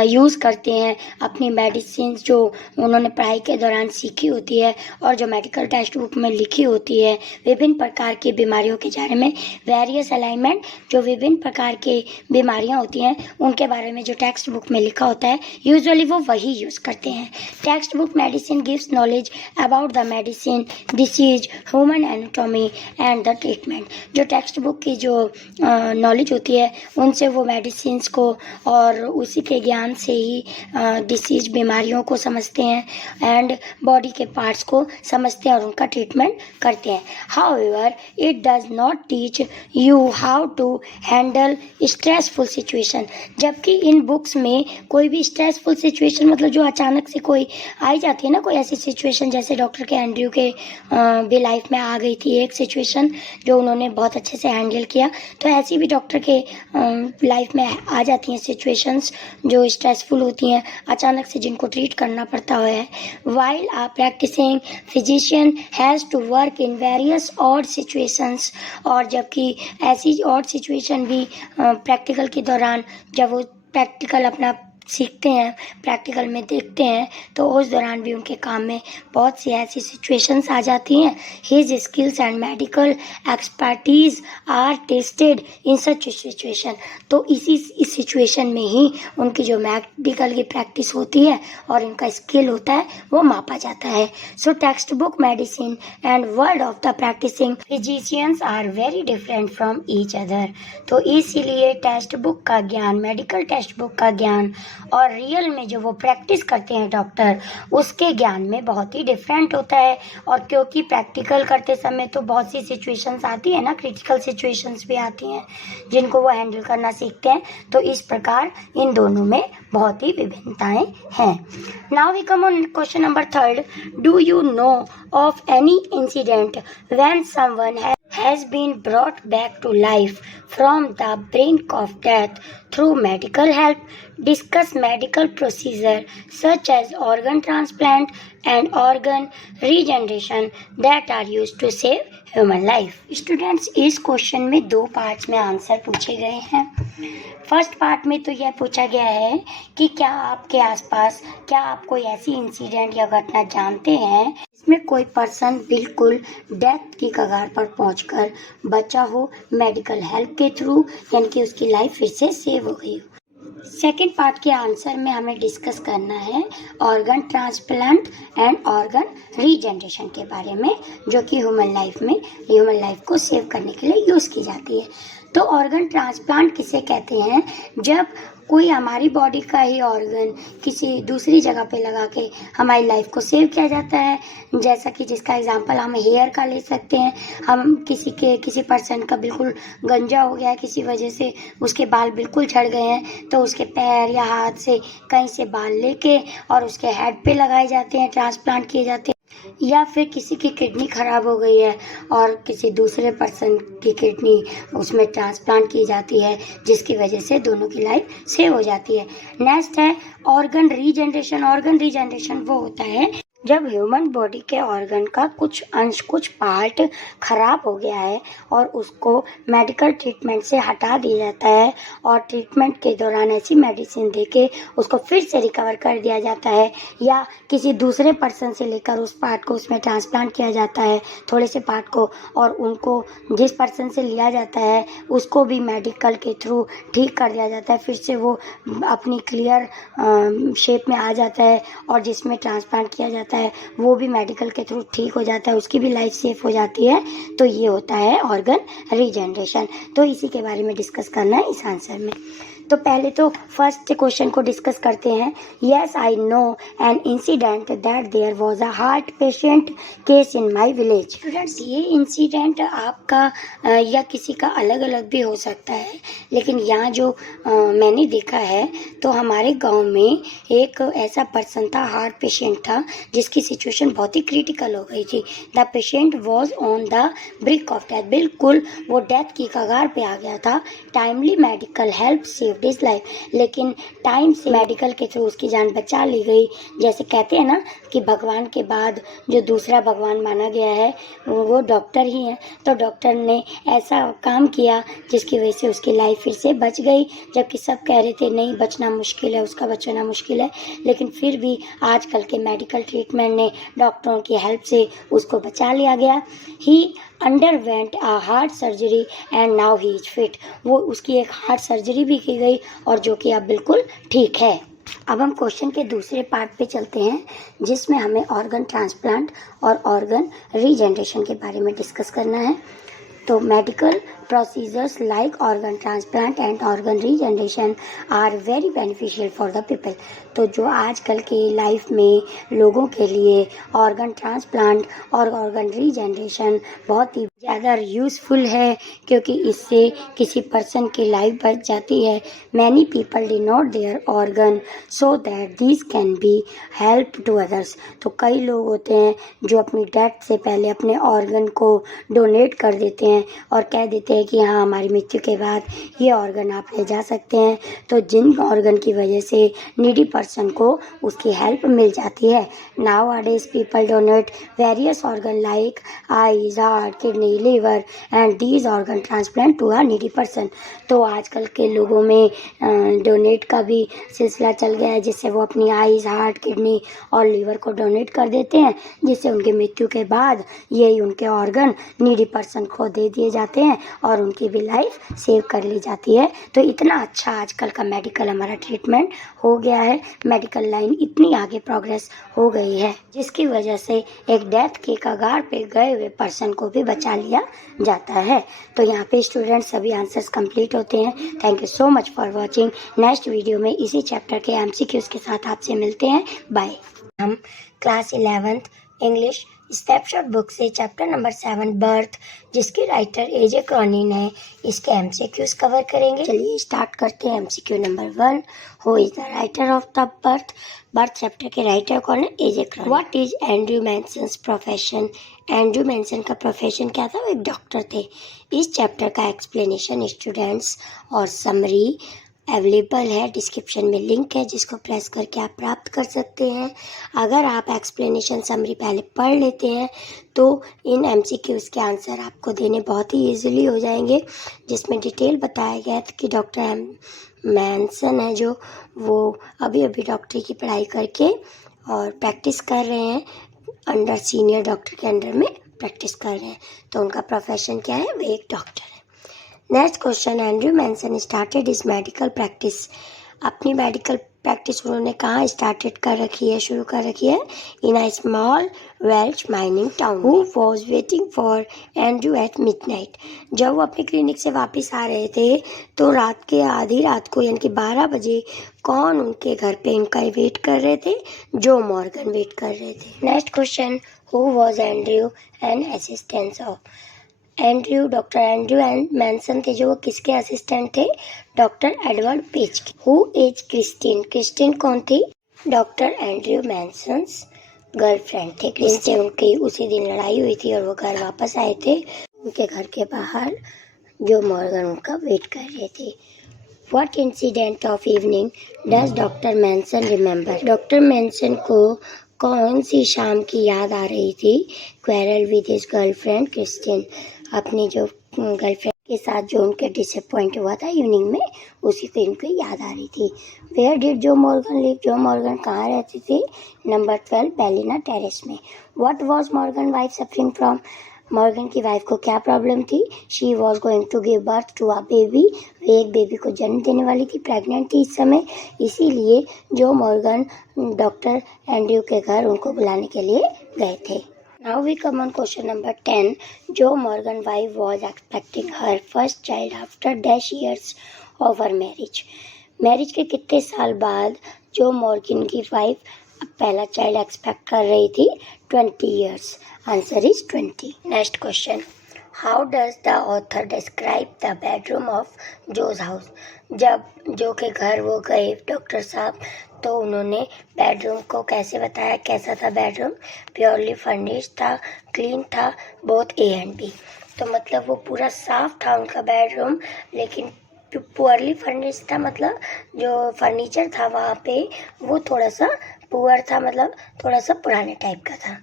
यूज़ करते हैं अपनी मेडिसिन जो उन्होंने पढ़ाई के दौरान सीखी होती है और जो मेडिकल टेक्स्ट बुक में लिखी होती है विभिन्न प्रकार की बीमारियों के बारे में। वेरियस अलाइनमेंट जो विभिन्न प्रकार की बीमारियां होती हैं उनके बारे में जो टेक्स्ट बुक में लिखा होता है यूजुअली वो वही यूज़ करते हैं। Text book medicine gives knowledge about the medicine, disease, human anatomy and the treatment. जो टेक्स्ट बुक की जो नॉलेज होती है उनसे वो मेडिसिन्स को और उसी के ज्ञान से ही डिसीज बीमारियों को समझते हैं एंड बॉडी के पार्ट्स को समझते हैं और उनका ट्रीटमेंट करते हैं। However it does not teach you how to handle stressful situation. जबकि इन बुक्स में कोई भी स्ट्रेसफुल सिचुएशन मतलब जो अचानक से कोई आई जाती है ना, कोई ऐसी सिचुएशन जैसे डॉक्टर के एंड्रयू के भी लाइफ में आ गई थी एक सिचुएशन जो उन्होंने बहुत अच्छे से हैंडल किया, तो ऐसी भी डॉक्टर के लाइफ में आ जाती हैं सिचुएशंस जो स्ट्रेसफुल होती हैं, अचानक से जिनको ट्रीट करना पड़ता है। While a practising physician has to work in various odd situations, और जबकि ऐसी ऑड सिचुएशन भी प्रैक्टिकल के दौरान जब वो प्रैक्टिकल अपना सीखते हैं, प्रैक्टिकल में देखते हैं, तो उस दौरान भी उनके काम में बहुत सी ऐसी सिचुएशंस आ जाती हैं। His skills and medical expertise are tested in such situation. तो इसी इस सिचुएशन में ही उनकी जो मेडिकल की प्रैक्टिस होती है और इनका स्किल होता है वो मापा जाता है। So text book medicine and world of the practising physicians are very different from each other. तो इसीलिए टेक्स्ट बुक का ज्ञान, मेडिकल टेक्स्ट बुक का ज्ञान और रियल में जो वो प्रैक्टिस करते हैं डॉक्टर, उसके ज्ञान में बहुत ही डिफरेंट होता है। और क्योंकि प्रैक्टिकल करते समय तो बहुत सी सिचुएशंस आती है ना, क्रिटिकल सिचुएशंस भी आती हैं जिनको वो हैंडल करना सीखते हैं, तो इस प्रकार इन दोनों में बहुत ही विभिन्नताएं हैं। Now we come on question number 3। Do you know of any incident when someone has been brought back to life from the brink of death through medical help. Discuss medical procedure such as organ transplant and organ regeneration that are used to save human life. Students, इस question में 2 parts में answer पूछे गए हैं। First part में तो यह पूछा गया है कि क्या आपके आसपास आप कोई ऐसी इंसिडेंट या घटना जानते हैं इसमें कोई पर्सन बिल्कुल डेथ की कगार पर पहुंचकर बचा हो मेडिकल हेल्प के थ्रू, यानी कि उसकी लाइफ फिर से सेव हो गई हो। सेकेंड पार्ट के आंसर में हमें डिस्कस करना है organ transplant and organ regeneration के बारे में, जो कि ह्यूमन लाइफ को सेव करने के लिए यूज़ की जाती है। तो ऑर्गन ट्रांसप्लांट किसे कहते हैं? जब कोई हमारी बॉडी का ही ऑर्गन किसी दूसरी जगह पे लगा के हमारी लाइफ को सेव किया जाता है। जैसा कि जिसका एग्जांपल हम हेयर का ले सकते हैं। हम किसी पर्सन का बिल्कुल गंजा हो गया है, किसी वजह से उसके बाल बिल्कुल झड़ गए हैं, तो उसके पैर या हाथ से कहीं से बाल लेके और उसके हेड पे लगाए जाते हैं, ट्रांसप्लांट किए जाते हैं। या फिर किसी की किडनी खराब हो गई है और किसी दूसरे पर्सन की किडनी उसमें ट्रांसप्लांट की जाती है, जिसकी वजह से दोनों की लाइफ सेव हो जाती है। नेक्स्ट है ऑर्गन रीजनरेशन। ऑर्गन रीजनरेशन वो होता है जब ह्यूमन बॉडी के ऑर्गन का कुछ अंश, कुछ पार्ट खराब हो गया है और उसको मेडिकल ट्रीटमेंट से हटा दिया जाता है और ट्रीटमेंट के दौरान ऐसी मेडिसिन देके उसको फिर से रिकवर कर दिया जाता है, या किसी दूसरे पर्सन से लेकर उस पार्ट को उसमें ट्रांसप्लांट किया जाता है, थोड़े से पार्ट को, और उनको जिस पर्सन से लिया जाता है उसको भी मेडिकल के थ्रू ठीक कर दिया जाता है, फिर से वो अपनी क्लियर शेप में आ जाता है, और जिसमें ट्रांसप्लांट किया जाता है वो भी मेडिकल के थ्रू ठीक हो जाता है, उसकी भी लाइफ सेफ हो जाती है। तो ये होता है ऑर्गन रीजनरेशन। तो इसी के बारे में डिस्कस करना है इस आंसर में। तो पहले तो फर्स्ट क्वेश्चन को डिस्कस करते हैं। Yes, I know an incident that there was a heart patient case in my village. Students, ये इंसिडेंट आपका या किसी का अलग अलग भी हो सकता है, लेकिन यहाँ जो मैंने देखा है तो हमारे गांव में एक ऐसा पर्सन था, हार्ट पेशेंट था, जिसकी सिचुएशन बहुत ही क्रिटिकल हो गई थी। The patient was on the brick of death. बिल्कुल वो डेथ की कगार पे आ गया था। Timely medical help saved his life, लेकिन टाइम से मेडिकल के थ्रू उसकी जान बचा ली गई। जैसे कहते हैं ना कि भगवान के बाद जो दूसरा भगवान माना गया है वो डॉक्टर ही है, तो डॉक्टर ने ऐसा काम किया जिसकी वजह से उसकी लाइफ फिर से बच गई। जबकि सब कह रहे थे नहीं, बचना मुश्किल है, उसका बचना मुश्किल है, लेकिन फिर भी आजकल के मेडिकल ट्रीटमेंट ने, डॉक्टरों की हेल्प से उसको बचा लिया गया। He underwent a heart surgery and now he is fit. वो उसकी एक हार्ट सर्जरी भी की गई और जो कि अब बिल्कुल ठीक है। अब हम क्वेश्चन के दूसरे पार्ट पे चलते हैं, जिसमें हमें ऑर्गन ट्रांसप्लांट और ऑर्गन रीजनरेशन के बारे में डिस्कस करना है। तो medical procedures like organ transplant and organ regeneration are very beneficial for the people। तो जो आजकल के लाइफ में लोगों के लिए ऑर्गन ट्रांसप्लांट और ऑर्गन रीजनरेशन बहुत ही ज़्यादा यूज़फुल है, क्योंकि इससे किसी पर्सन की लाइफ बच जाती है। Many people donate their organ so that this can be help to others. तो कई लोग होते हैं जो अपनी डेथ से पहले अपने ऑर्गन को डोनेट कर देते हैं और कह देते हैं कि हाँ, हमारी मृत्यु के बाद ये ऑर्गन आप ले जा सकते हैं। तो जिन ऑर्गन की वजह से नीडी पर्सन को उसकी हेल्प मिल जाती है। Nowadays people donate various organ like eyes, heart, kidney, liver and these organ transplant to a needy person. तो आजकल के लोगों में डोनेट का भी सिलसिला चल गया है, जिससे वो अपनी आईज, हार्ट, किडनी और लीवर को डोनेट कर देते हैं, जिससे उनकी मृत्यु के बाद यही उनके ऑर्गन नीडी पर्सन को दे दिए जाते हैं और उनकी भी लाइफ सेव कर ली जाती है। तो इतना अच्छा आजकल का मेडिकल हमारा ट्रीटमेंट हो गया है, मेडिकल लाइन इतनी आगे प्रोग्रेस हो गई है, जिसकी वजह से एक डेथ के कगार पे गए हुए पर्सन को भी बचा लिया जाता है। तो यहाँ पे स्टूडेंट सभी आंसर्स कंप्लीट होते हैं। Thank you so much for watching. Next video में इसी चैप्टर के MCQs के साथ आपसे मिलते हैं। बाय। हम class 11th English snapshot book से चैप्टर नंबर 7 बर्थ, जिसके राइटर एजे क्रॉनिन है, इसके एमसीक्यूज कवर करेंगे। चलिए स्टार्ट करते हैं। MCQ number 1, who is the writer of the Birth? Birth chapter के राइटर कौन है? A J Cronin. What is Andrew Manson's profession? Andrew Manson का प्रोफेशन क्या था? वो एक डॉक्टर थे। इस चैप्टर का एक्सप्लेनेशन स्टूडेंट्स और समरी अवेलेबल है, डिस्क्रिप्शन में लिंक है जिसको प्रेस करके आप प्राप्त कर सकते हैं। अगर आप एक्सप्लेनेशन समरी पहले पढ़ लेते हैं तो इन एमसीक्यूज़ के आंसर आपको देने बहुत ही इजीली हो जाएंगे, जिसमें डिटेल बताया गया था कि डॉक्टर मैनसन है जो वो अभी अभी डॉक्टरी की पढ़ाई करके और प्रैक्टिस कर रहे हैं, अंडर सीनियर डॉक्टर के अंडर में प्रैक्टिस कर रहे हैं। तो उनका प्रोफेशन क्या है? वे एक डॉक्टर है। Next question, Andrew Manson started is medical practice. अपनी मेडिकल प्रैक्टिस उन्होंने कहाँ स्टार्टेड कर रखी है, शुरू कर रखी है? In a small Welsh mining town. Who was waiting for Andrew at midnight. जब वो अपने क्लिनिक से वापस आ रहे थे तो रात के आधी रात को यानी कि 12 बजे कौन उनके घर पे इनका वेट कर रहे थे? जो मॉर्गन वेट कर रहे थे। Next question, who was Andrew and assistant of? Andrew, doctor Andrew Manson थे जो वो किसके असिस्टेंट थे? डॉक्टर एडवर्ड पेज के। Who is Christine? क्रिस्टीन कौन थी? डॉक्टर एंड्रयू मैनसन्स गर्लफ्रेंड थे। क्रिस्टीन उनकी उसी दिन लड़ाई हुई थी और वो घर वापस आए थे। उनके घर के बाहर जो मॉर्गन उनका वेट कर रहे थे। What incident of evening does doctor Manson remember? Doctor Manson को कौन सी शाम की याद आ रही थी? Quarrel with his girlfriend Christine. अपनी जो गर्लफ्रेंड के साथ जो उनके डिसअपॉइंट हुआ था इवनिंग में, उसी को इनको याद आ रही थी। Where did Joe Morgan live? Joe Morgan कहाँ रहती थी? नंबर 12 बेलिना टेरेस में। What was Morgan wife suffering from? Morgan की वाइफ को क्या प्रॉब्लम थी? She was going to give birth to a baby. वे एक बेबी को जन्म देने वाली थी, प्रेग्नेंट थी इस समय, इसीलिए जो मॉर्गन डॉक्टर एंड्रयू के घर उनको बुलाने के लिए गए थे। Now we come on question number 10, Joe Morgan wife was expecting her first child after dash years of her marriage. Marriage के कितने साल बाद जो मॉर्गन की वाइफ पहला चाइल्ड एक्सपेक्ट कर रही थी? 20 years. Answer is 20। Next question, how does the author describe the bedroom of Joe's house? जब जो के घर वो गए डॉक्टर साहब तो उन्होंने बेडरूम को कैसे बताया? कैसा था बेडरूम? प्योरली फर्निश्ड था, क्लीन था, बोथ ए एंड बी। तो मतलब वो पूरा साफ था उनका बेडरूम, लेकिन पुअरली फर्निश्ड था, मतलब जो फर्नीचर था वहाँ पे वो थोड़ा सा पुअर था, मतलब थोड़ा सा पुराने टाइप का था।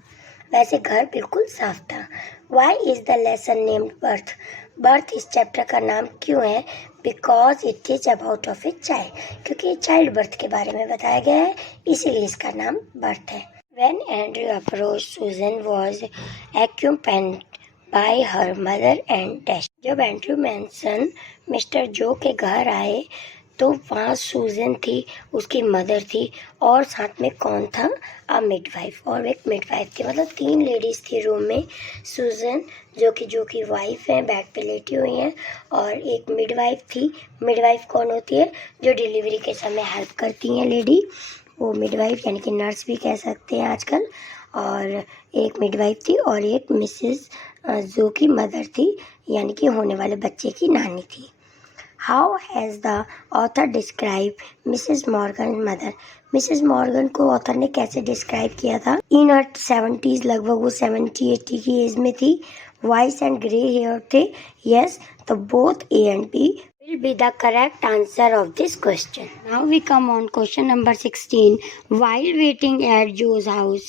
वैसे घर बिल्कुल साफ था। Why is the lesson named birth? Birth इस चैप्टर का नाम क्यों है? Because it is about of a child, क्योंकि चाइल्ड बर्थ के बारे में बताया गया है, इसीलिए इसका नाम बर्थ है। When Andrew approached, Susan was accompanied by her mother and Dash. जब एंड्रयू मैनसन मिस्टर जो के घर आए तो वहाँ सूजन थी, उसकी मदर थी, और साथ में कौन था? मिडवाइफ, और एक मिडवाइफ थी, मतलब 3 लेडीज थी रूम में। सूजन जो कि वाइफ है, बेड पे लेटी हुई हैं, और एक मिडवाइफ थी। मिडवाइफ कौन होती है? जो डिलीवरी के समय हेल्प करती हैं लेडी, वो मिडवाइफ यानी कि नर्स भी कह सकते हैं आजकल। और एक मिडवाइफ थी और एक मिसेस जो की मदर थी, यानी कि होने वाले बच्चे की नानी थी। How has the author describe Mrs Morgan mother? Mrs Morgan को ऑथर ने कैसे डिस्क्राइब किया था? इन हर 70s, लगभग वो 70-80 की एज में थी, वाइट एंड ग्रे हेयर थे। यस, तो both A and B will be the correct answer of this question. Now we come on question number 16. While waiting at Joe's house,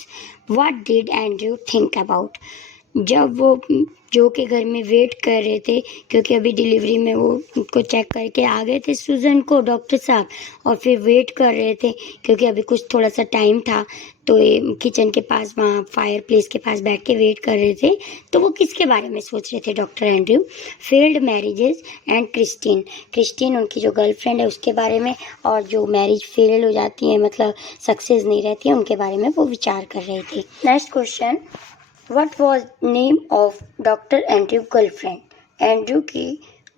what did Andrew think about? जब वो जो के घर में wait कर रहे थे, क्योंकि अभी डिलीवरी में वो उनको चेक करके आ गए थे सूजन को डॉक्टर साहब, और फिर वेट कर रहे थे क्योंकि अभी कुछ थोड़ा सा टाइम था, तो ये किचन के पास वहाँ फायर प्लेस के पास बैठ के वेट कर रहे थे। तो वो किसके बारे में सोच रहे थे doctor Andrew? Failed marriages and Christine. Christine उनकी जो गर्लफ्रेंड है उसके बारे में, और जो मैरिज फेल हो जाती है, मतलब सक्सेस नहीं रहती है, उनके बारे में वो विचार कर रहे थे। Next question, what was name of doctor Andrew girlfriend? Andrew की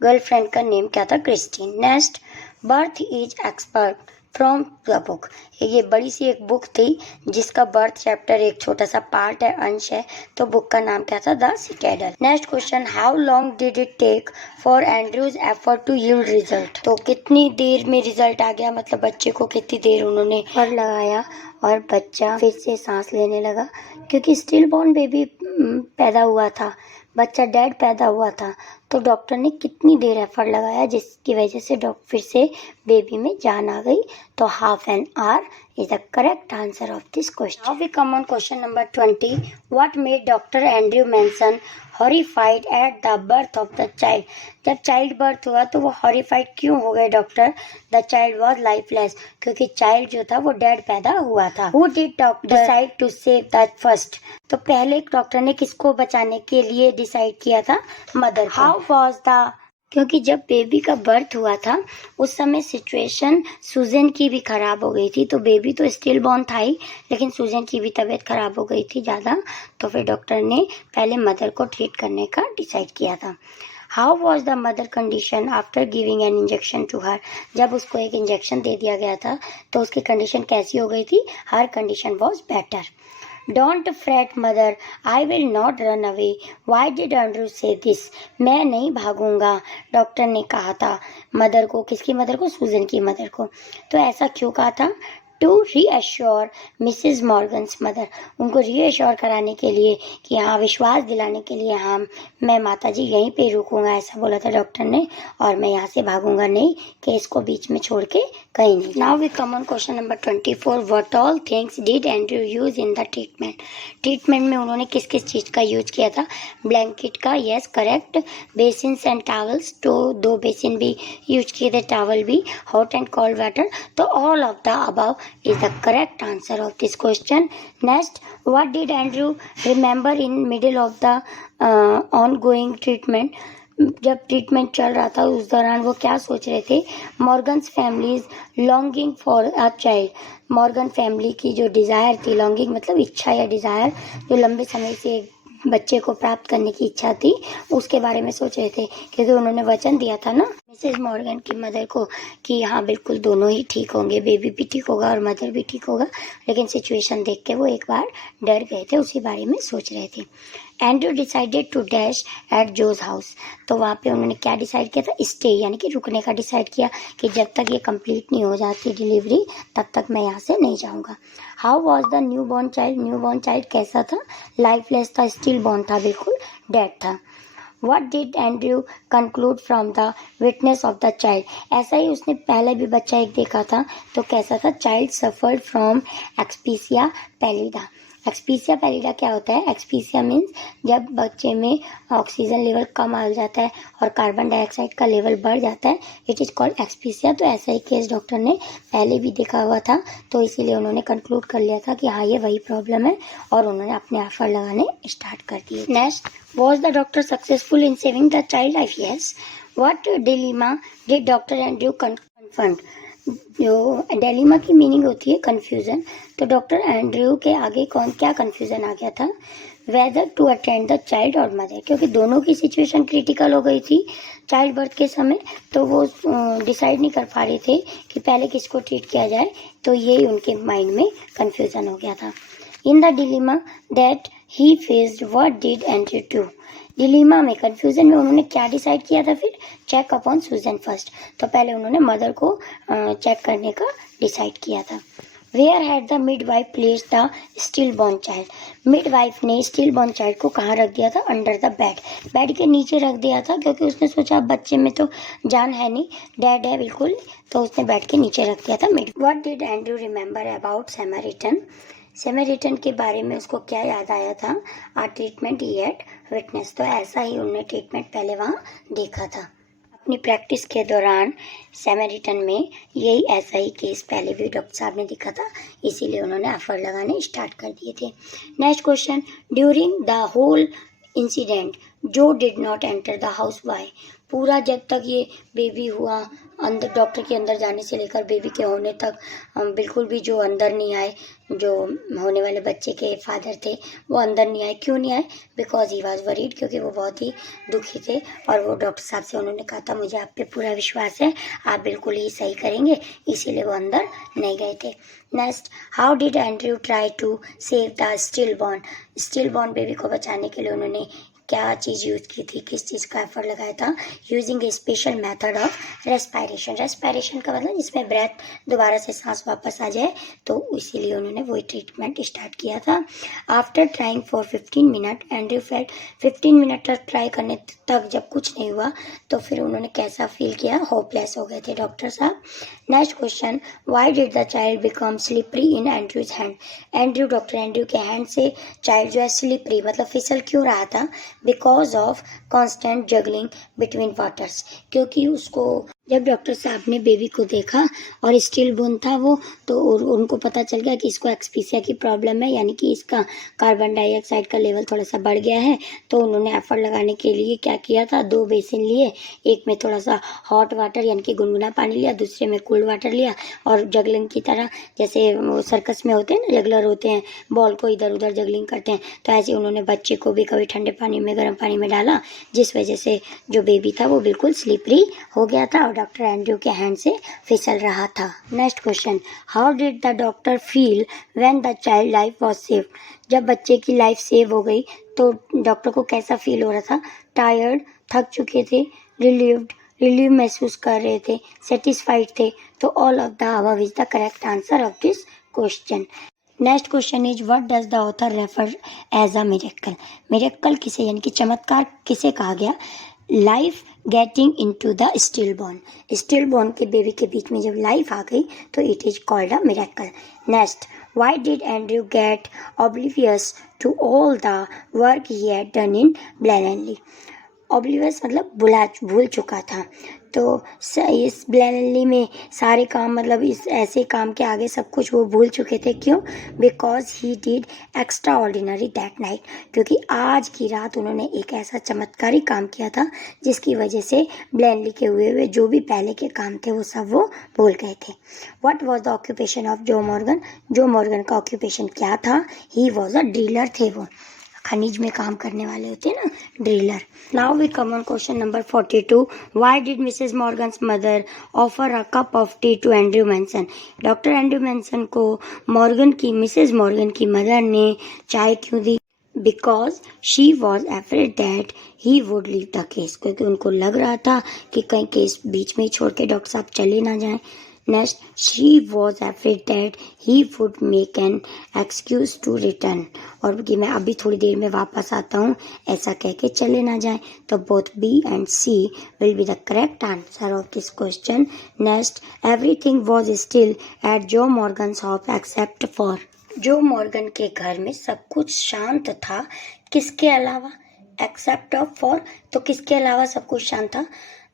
गर्लफ्रेंड का नेम क्या था? Christine. Next, birth is expert from the book. ये बड़ी सी एक बुक थी जिसका बर्थ चैप्टर एक छोटा सा पार्ट है, अंश है, तो बुक का नाम क्या था? The Citadel. Next question, how long did it take for Andrew's effort to yield result? तो कितनी देर में रिजल्ट आ गया, मतलब बच्चे को कितनी देर उन्होंने और लगाया और बच्चा फिर से सांस लेने लगा, क्योंकि स्टिल बॉर्न बेबी पैदा हुआ था, बच्चा डेड पैदा हुआ था, तो डॉक्टर ने कितनी देर एफर्ट लगाया जिसकी वजह से फिर से बेबी में जान आ गई। तो half an hour is the correct answer of this question. Now we come on question number 20। What made doctor Andrew Manson horrified at the birth of the child? जब चाइल्ड बर्थ हुआ तो वो horrified क्यों हो गए doctor? The child was lifeless, क्योंकि child जो था वो डेड पैदा हुआ था। Who did doctor decide to save the first? तो पहले डॉक्टर ने किसको बचाने के लिए डिसाइड किया था? मदर को। हाउ वाज द, क्योंकि जब बेबी का बर्थ हुआ था उस समय सिचुएशन सूजन की भी खराब हो गई थी, तो बेबी तो स्टिल बॉर्न था ही, लेकिन सूजन की भी तबीयत खराब हो गई थी ज़्यादा, तो फिर डॉक्टर ने पहले मदर को ट्रीट करने का डिसाइड किया था। How was the mother condition after giving an injection to her? जब उसको एक इंजेक्शन दे दिया गया था तो उसकी कंडीशन कैसी हो गई थी? Her condition was better. Don't fret mother, I will not run away, why did Andrew say this? मैं नहीं भागूंगा, डॉक्टर ने कहा था मदर को। किसकी मदर को? सूजन की मदर को। तो ऐसा क्यों कहा था? To reassure Mrs Morgan's mother, उनको रीअश्योर कराने के लिए कि हाँ, विश्वास दिलाने के लिए, हाँ मैं माता जी यहीं पे रुकूंगा, ऐसा बोला था डॉक्टर ने, और मैं यहाँ से भागूंगा नहीं, कि इसको बीच में छोड़ के कहीं नहीं। Now we come on question number 24। What all things did Andrew use in the treatment? Treatment में उन्होंने किस किस चीज़ का यूज किया था? ब्लैंकेट का, yes correct. Basins and towels, तो 2 बेसिन भी यूज किए थे, टावल भी। हॉट एंड कोल्ड वाटर, तो all of the above is the correct answer of this question. Next, what did Andrew remember in middle of the ongoing treatment? जब treatment चल रहा था उस दौरान वो क्या सोच रहे थे? Morgan's families longing for a child, Morgan family की जो डिज़ायर थी, लॉन्गिंग मतलब इच्छा या डिज़ायर, जो लंबे समय से एक बच्चे को प्राप्त करने की इच्छा थी, उसके बारे में सोच रहे थे, क्योंकि उन्होंने वचन दिया था ना मिसेज मॉर्गन की मदर को कि हाँ बिल्कुल दोनों ही ठीक होंगे, बेबी भी ठीक होगा और मदर भी ठीक होगा, लेकिन सिचुएशन देख के वो एक बार डर गए थे, उसी बारे में सोच रहे थे। Andrew decided to dash at Joe's house, तो वहाँ पे उन्होंने क्या डिसाइड किया था? स्टे, यानी कि रुकने का डिसाइड किया कि जब तक ये कंप्लीट नहीं हो जाती डिलीवरी तब तक मैं यहाँ से नहीं जाऊँगा। How was the new born child? New born child कैसा था? लाइफलेस था, स्टिल बॉर्न था, बिल्कुल डेड था। What did Andrew conclude from the witness of the child? ऐसा ही उसने पहले भी बच्चा एक देखा था, तो कैसा था? Child suffered from एक्सपीसिया पैलिडा। एक्सपीसिया पैलिडा क्या होता है? एक्सपीसिया मीन्स जब बच्चे में ऑक्सीजन लेवल कम आ जाता है और कार्बन डाइऑक्साइड का लेवल बढ़ जाता है, इट इज़ कॉल्ड एक्सपीसिया। तो ऐसा ही केस डॉक्टर ने पहले भी देखा हुआ था, तो इसीलिए उन्होंने कंक्लूड कर लिया था कि हाँ ये वही प्रॉब्लम है, और उन्होंने अपने एफर्ट लगाने स्टार्ट कर दिए। Next, was the doctor successful in saving the child life? Yes. What dilemma did Dr. Andrew confront? जो डिलेमा की मीनिंग होती है कंफ्यूजन, तो डॉक्टर एंड्रयू के आगे क्या कंफ्यूजन आ गया था? Whether to attend the child और मदर, क्योंकि दोनों की सिचुएशन क्रिटिकल हो गई थी चाइल्ड बर्थ के समय, तो वो डिसाइड नहीं कर पा रहे थे कि पहले किसको ट्रीट किया जाए, तो यही उनके माइंड में कंफ्यूजन हो गया था। In the dilemma that he faced, what did Andrew do? Dilemma में, कंफ्यूजन में उन्होंने क्या डिसाइड किया था फिर? चेक अपॉन सूजन फर्स्ट, तो पहले उन्होंने मदर को चेक करने का डिसाइड किया था। Where had the midwife place the still born child? Midwife ने स्टिल बॉर्न चाइल्ड को कहाँ रख दिया था? अंडर द बेड, बेड के नीचे रख दिया था, क्योंकि उसने सोचा बच्चे में तो जान है नहीं, डेड है बिल्कुल, तो उसने बेड के नीचे रख दिया था मिड। What did Andrew remember about Samaritan? Samaritan के बारे में उसको क्या याद आया था? आ ट्रीटमेंट ही एट विटनेस, तो ऐसा ही उन्होंने ट्रीटमेंट पहले वहाँ देखा था। अपनी प्रैक्टिस के दौरान सैमरिटन में यही ऐसा ही केस पहले भी डॉक्टर साहब ने देखा था, इसीलिए उन्होंने एफर्ट लगाने स्टार्ट कर दिए थे। Next question, during the whole incident जो did not enter the house, why? पूरा जब तक ये बेबी हुआ अंदर डॉक्टर के अंदर जाने से लेकर बेबी के होने तक बिल्कुल भी जो अंदर नहीं आए, जो होने वाले बच्चे के फादर थे वो अंदर नहीं आए। क्यों नहीं आए? बिकॉज ही वॉज वरीड, क्योंकि वो बहुत ही दुखी थे और वो डॉक्टर साहब से उन्होंने कहा था मुझे आप पे पूरा विश्वास है, आप बिल्कुल ही सही करेंगे, इसीलिए वो अंदर नहीं गए थे। Next, how did Andrew try to save the still born baby को बचाने के लिए उन्होंने क्या चीज़ यूज़ की थी, किस चीज़ का एफर्ट लगाया था? Using A special method of respiration का मतलब जिसमें ब्रेथ दोबारा से सांस वापस आ जाए, तो इसीलिए उन्होंने वही ट्रीटमेंट स्टार्ट किया था। After trying for 15 minute Andrew felt, 15 minute तक ट्राई करने तक जब कुछ नहीं हुआ तो फिर उन्होंने कैसा फील किया? होपलेस हो गए थे डॉक्टर साहब। Next question, why did the child become slippery in Andrews hand? Doctor Andrew के हैंड से चाइल्ड जो है स्लिपरी मतलब फिसल क्यों रहा था? Because of constant juggling between waters, क्योंकि उसको जब डॉक्टर साहब ने बेबी को देखा और स्टिल बोन था वो, तो उनको पता चल गया कि इसको एक्सपीसिया की प्रॉब्लम है, यानी कि इसका कार्बन डाइऑक्साइड का लेवल थोड़ा सा बढ़ गया है। तो उन्होंने एफर्ट लगाने के लिए क्या किया था? 2 बेसिन लिए, एक में थोड़ा सा हॉट वाटर यानी कि गुनगुना पानी लिया, दूसरे में कोल्ड वाटर लिया और जगलिंग की तरह, जैसे वो सर्कस में होते हैं ना, जगलर होते हैं, बॉल को इधर उधर जगलिंग करते हैं, तो ऐसे उन्होंने बच्चे को भी कभी ठंडे पानी में गर्म पानी में डाला, जिस वजह से जो बेबी था वो बिल्कुल स्लिपरी हो गया था और डॉक्टर एंड्रयू के हैंड से फिसल रहा था। Next question, how did the doctor feel when the child life was saved? जब बच्चे की लाइफ सेव हो गई तो डॉक्टर को कैसा फील हो रहा था? टायर्ड, थक चुके थे, रिलीव महसूस कर रहे थे, सेटिस्फाइड थे? तो all of the above is the correct answer of this question. Next question is what does the author refer as a miracle? Miracle किसे यानी कि चमत्कार किसे कहा गया? Life getting into the still born के बेबी के बीच में जब लाइफ आ गई तो it is called a miracle. Next, why did Andrew get oblivious to all the work he had done in ब्लेनेनली? Oblivious मतलब भूल चुका था, तो इस ब्लेनेनली में सारे काम मतलब इस ऐसे काम के आगे सब कुछ वो भूल चुके थे। क्यों? Because he did extra ordinary that night, क्योंकि आज की रात उन्होंने एक ऐसा चमत्कारी काम किया था जिसकी वजह से ब्लेनेनली के हुए जो भी पहले के काम थे वो सब वो भूल गए थे। What was the occupation of जो मॉर्गन का ऑक्यूपेशन क्या था? ही वॉज अ ड्रिलर थे, वो खनिज में काम करने वाले होते हैं ना, driller. Now we come on question number 42, why did Mrs Morgan's mother offer a cup of tea to Andrew Manson? Doctor Andrew Manson को मिसेस मॉर्गन की मदर ने चाय क्यों दी? Because she was afraid that he would leave the case, क्योंकि उनको लग रहा था कि कहीं केस बीच में ही छोड़ के डॉक्टर साहब चले ना जाएं। Next, she was afraid that he would make an excuse to return, और कि मैं अभी थोड़ी देर में वापस आता हूँ ऐसा कह के चले ना जाएं। तो both B and C will be the correct answer of this question. Next, everything was still at Joe Morgan's house except for, Joe Morgan के घर में सब कुछ शांत था, किसके अलावा? एक्सेप्ट ऑफ फॉर, तो किसके अलावा सब कुछ शांत था?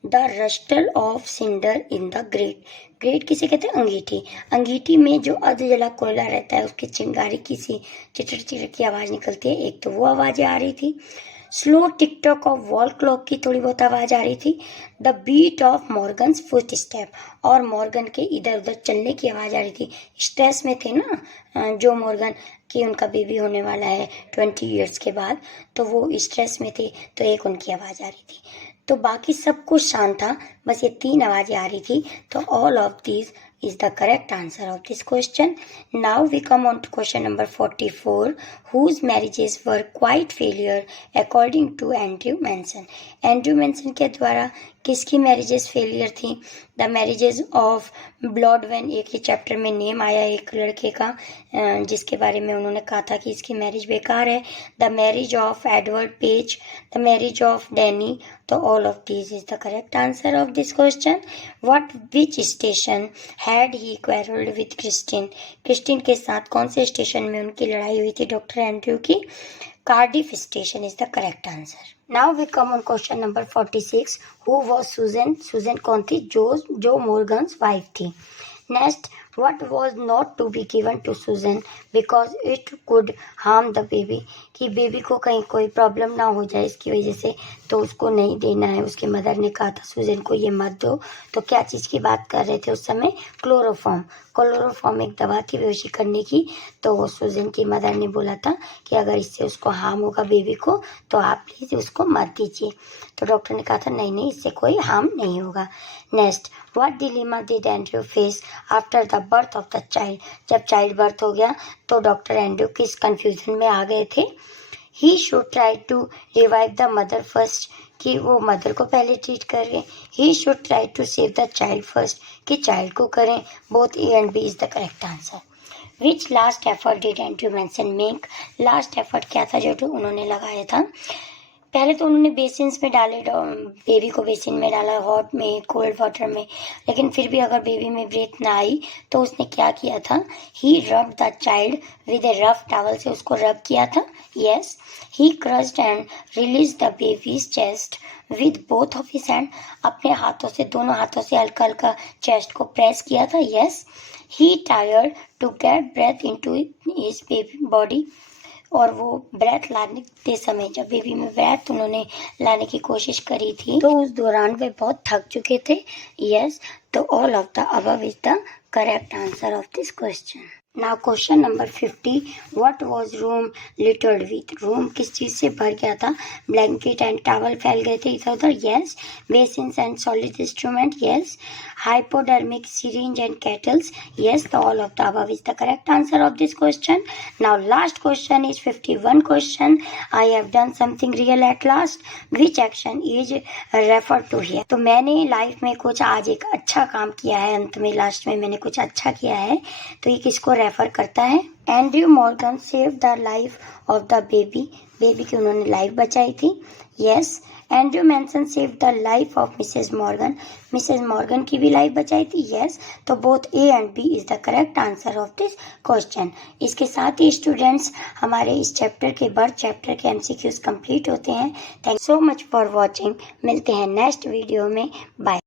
The rustle of cinder in the grate किसे कहते हैं? अंगीठी में जो अर्ध जला कोयला रहता है उसकी चिंगारी की सी चिटर चिटर की आवाज निकलती है, एक तो वो आवाजें आ रही थी। Slow tick tock of wall clock की थोड़ी बहुत आवाज आ रही थी। The beat of Morgan's foot step, और मॉर्गन के इधर उधर चलने की आवाज आ रही थी। स्ट्रेस में थे ना जो मॉर्गन कि उनका बेबी होने वाला है 20 ईयर्स के बाद, तो वो स्ट्रेस में थे, तो एक उनकी आवाज आ रही थी। तो बाकी सब कुछ शांत था, बस ये 3 आवाजें आ रही थी। तो all of these is the correct answer of this question. Now we come on to question number 44, whose marriages were quite failure according to Andrew Manson? Andrew Manson के द्वारा किसकी मैरिजेस फेलियर थी? द मैरिजेस ऑफ ब्लॉडवेन, एक ही chapter में name आया एक लड़के का जिसके बारे में उन्होंने कहा था कि इसकी मैरिज बेकार है। The marriage of Edward Page, the marriage of Danny. तो all of these is the correct answer of this question. What which station had he quarrelled with Christine के साथ कौन से स्टेशन में उनकी लड़ाई हुई थी डॉक्टर एंड्रयू की? Cardiff station is the correct answer. Now we come on question number 46, who was Susan? Susan कौन थी? जो मॉर्गन्स वाइफ थी। Next, What was not to be given to Susan because it could harm the baby, कि baby को कहीं कोई problem ना हो जाए इसकी वजह से, तो उसको नहीं देना है। उसके मदर ने कहा था सुजन को ये मत दो। तो क्या चीज़ की बात कर रहे थे उस समय? क्लोरोफॉर्म एक दवा थी बेहोशी करने की। तो सुजन की मदर ने बोला था कि अगर इससे उसको हार्म होगा बेबी को तो आप प्लीज़ उसको मत दीजिए। तो डॉक्टर ने कहा था नहीं इससे कोई हार्म नहीं होगा। Next, what dilemma did Andrew face after the birth of the child, जब चाइल्ड बर्थ हो गया तो डॉक्टर एंड्रयू किस कंफ्यूजन में आ गए थे? He should try to revive the mother first, कि वो मदर को पहले ट्रीट करें। He should try to save the child first, कि चाइल्ड को करें। Both A and B is the correct answer. Which last effort did Andrew Manson make, last effort क्या था जो उन्होंने लगाया था? पहले तो उन्होंने बेसिन्स में डाले, बेबी को बेसिन में डाला, हॉट में, कोल्ड वाटर में, लेकिन फिर भी अगर बेबी में ब्रेथ ना आई तो उसने क्या किया था? He rub the child with a rough towel, से उसको रब किया था। Yes. He crushed and release the baby's chest with both of his hand, अपने हाथों से, दोनों हाथों से हल्का हल्का चेस्ट को प्रेस किया था। Yes. He tired to get breath into his baby body, और वो ब्रेथ लाने के समय जब बेबी में ब्रेथ उन्होंने लाने की कोशिश करी थी तो उस दौरान वे बहुत थक चुके थे। यस। तो all of the above is the correct answer of this question. Now question number 50, what was room littered with, room किस चीज से भर गया था? ब्लैंकेट एंड टॉवल फैल गए थे इधर उधर। Yes. Basins and solid instrument. Yes. Hypodermic syringe and kettles. Yes, the all of the above is the correct answer of this question. Now last question is 51 question. I have done something real at last. Which action is referred to here? तो मैंने life में कुछ आज एक अच्छा काम किया है, अंत में लास्ट में मैंने कुछ अच्छा किया है, तो ये किसको रेफर करता है? Andrew Morgan save the life of the baby, baby की उन्होंने लाइफ बचाई थी। Yes. Andrew Manson save the life of Mrs Morgan, Mrs Morgan की भी लाइफ बचाई थी। यस। तो both A and B is the correct answer of this question. इसके साथ ही स्टूडेंट्स हमारे इस चैप्टर के बर्थ चैप्टर के MCQs कंप्लीट होते हैं। Thank so much for watching. मिलते हैं नेक्स्ट वीडियो में। बाय।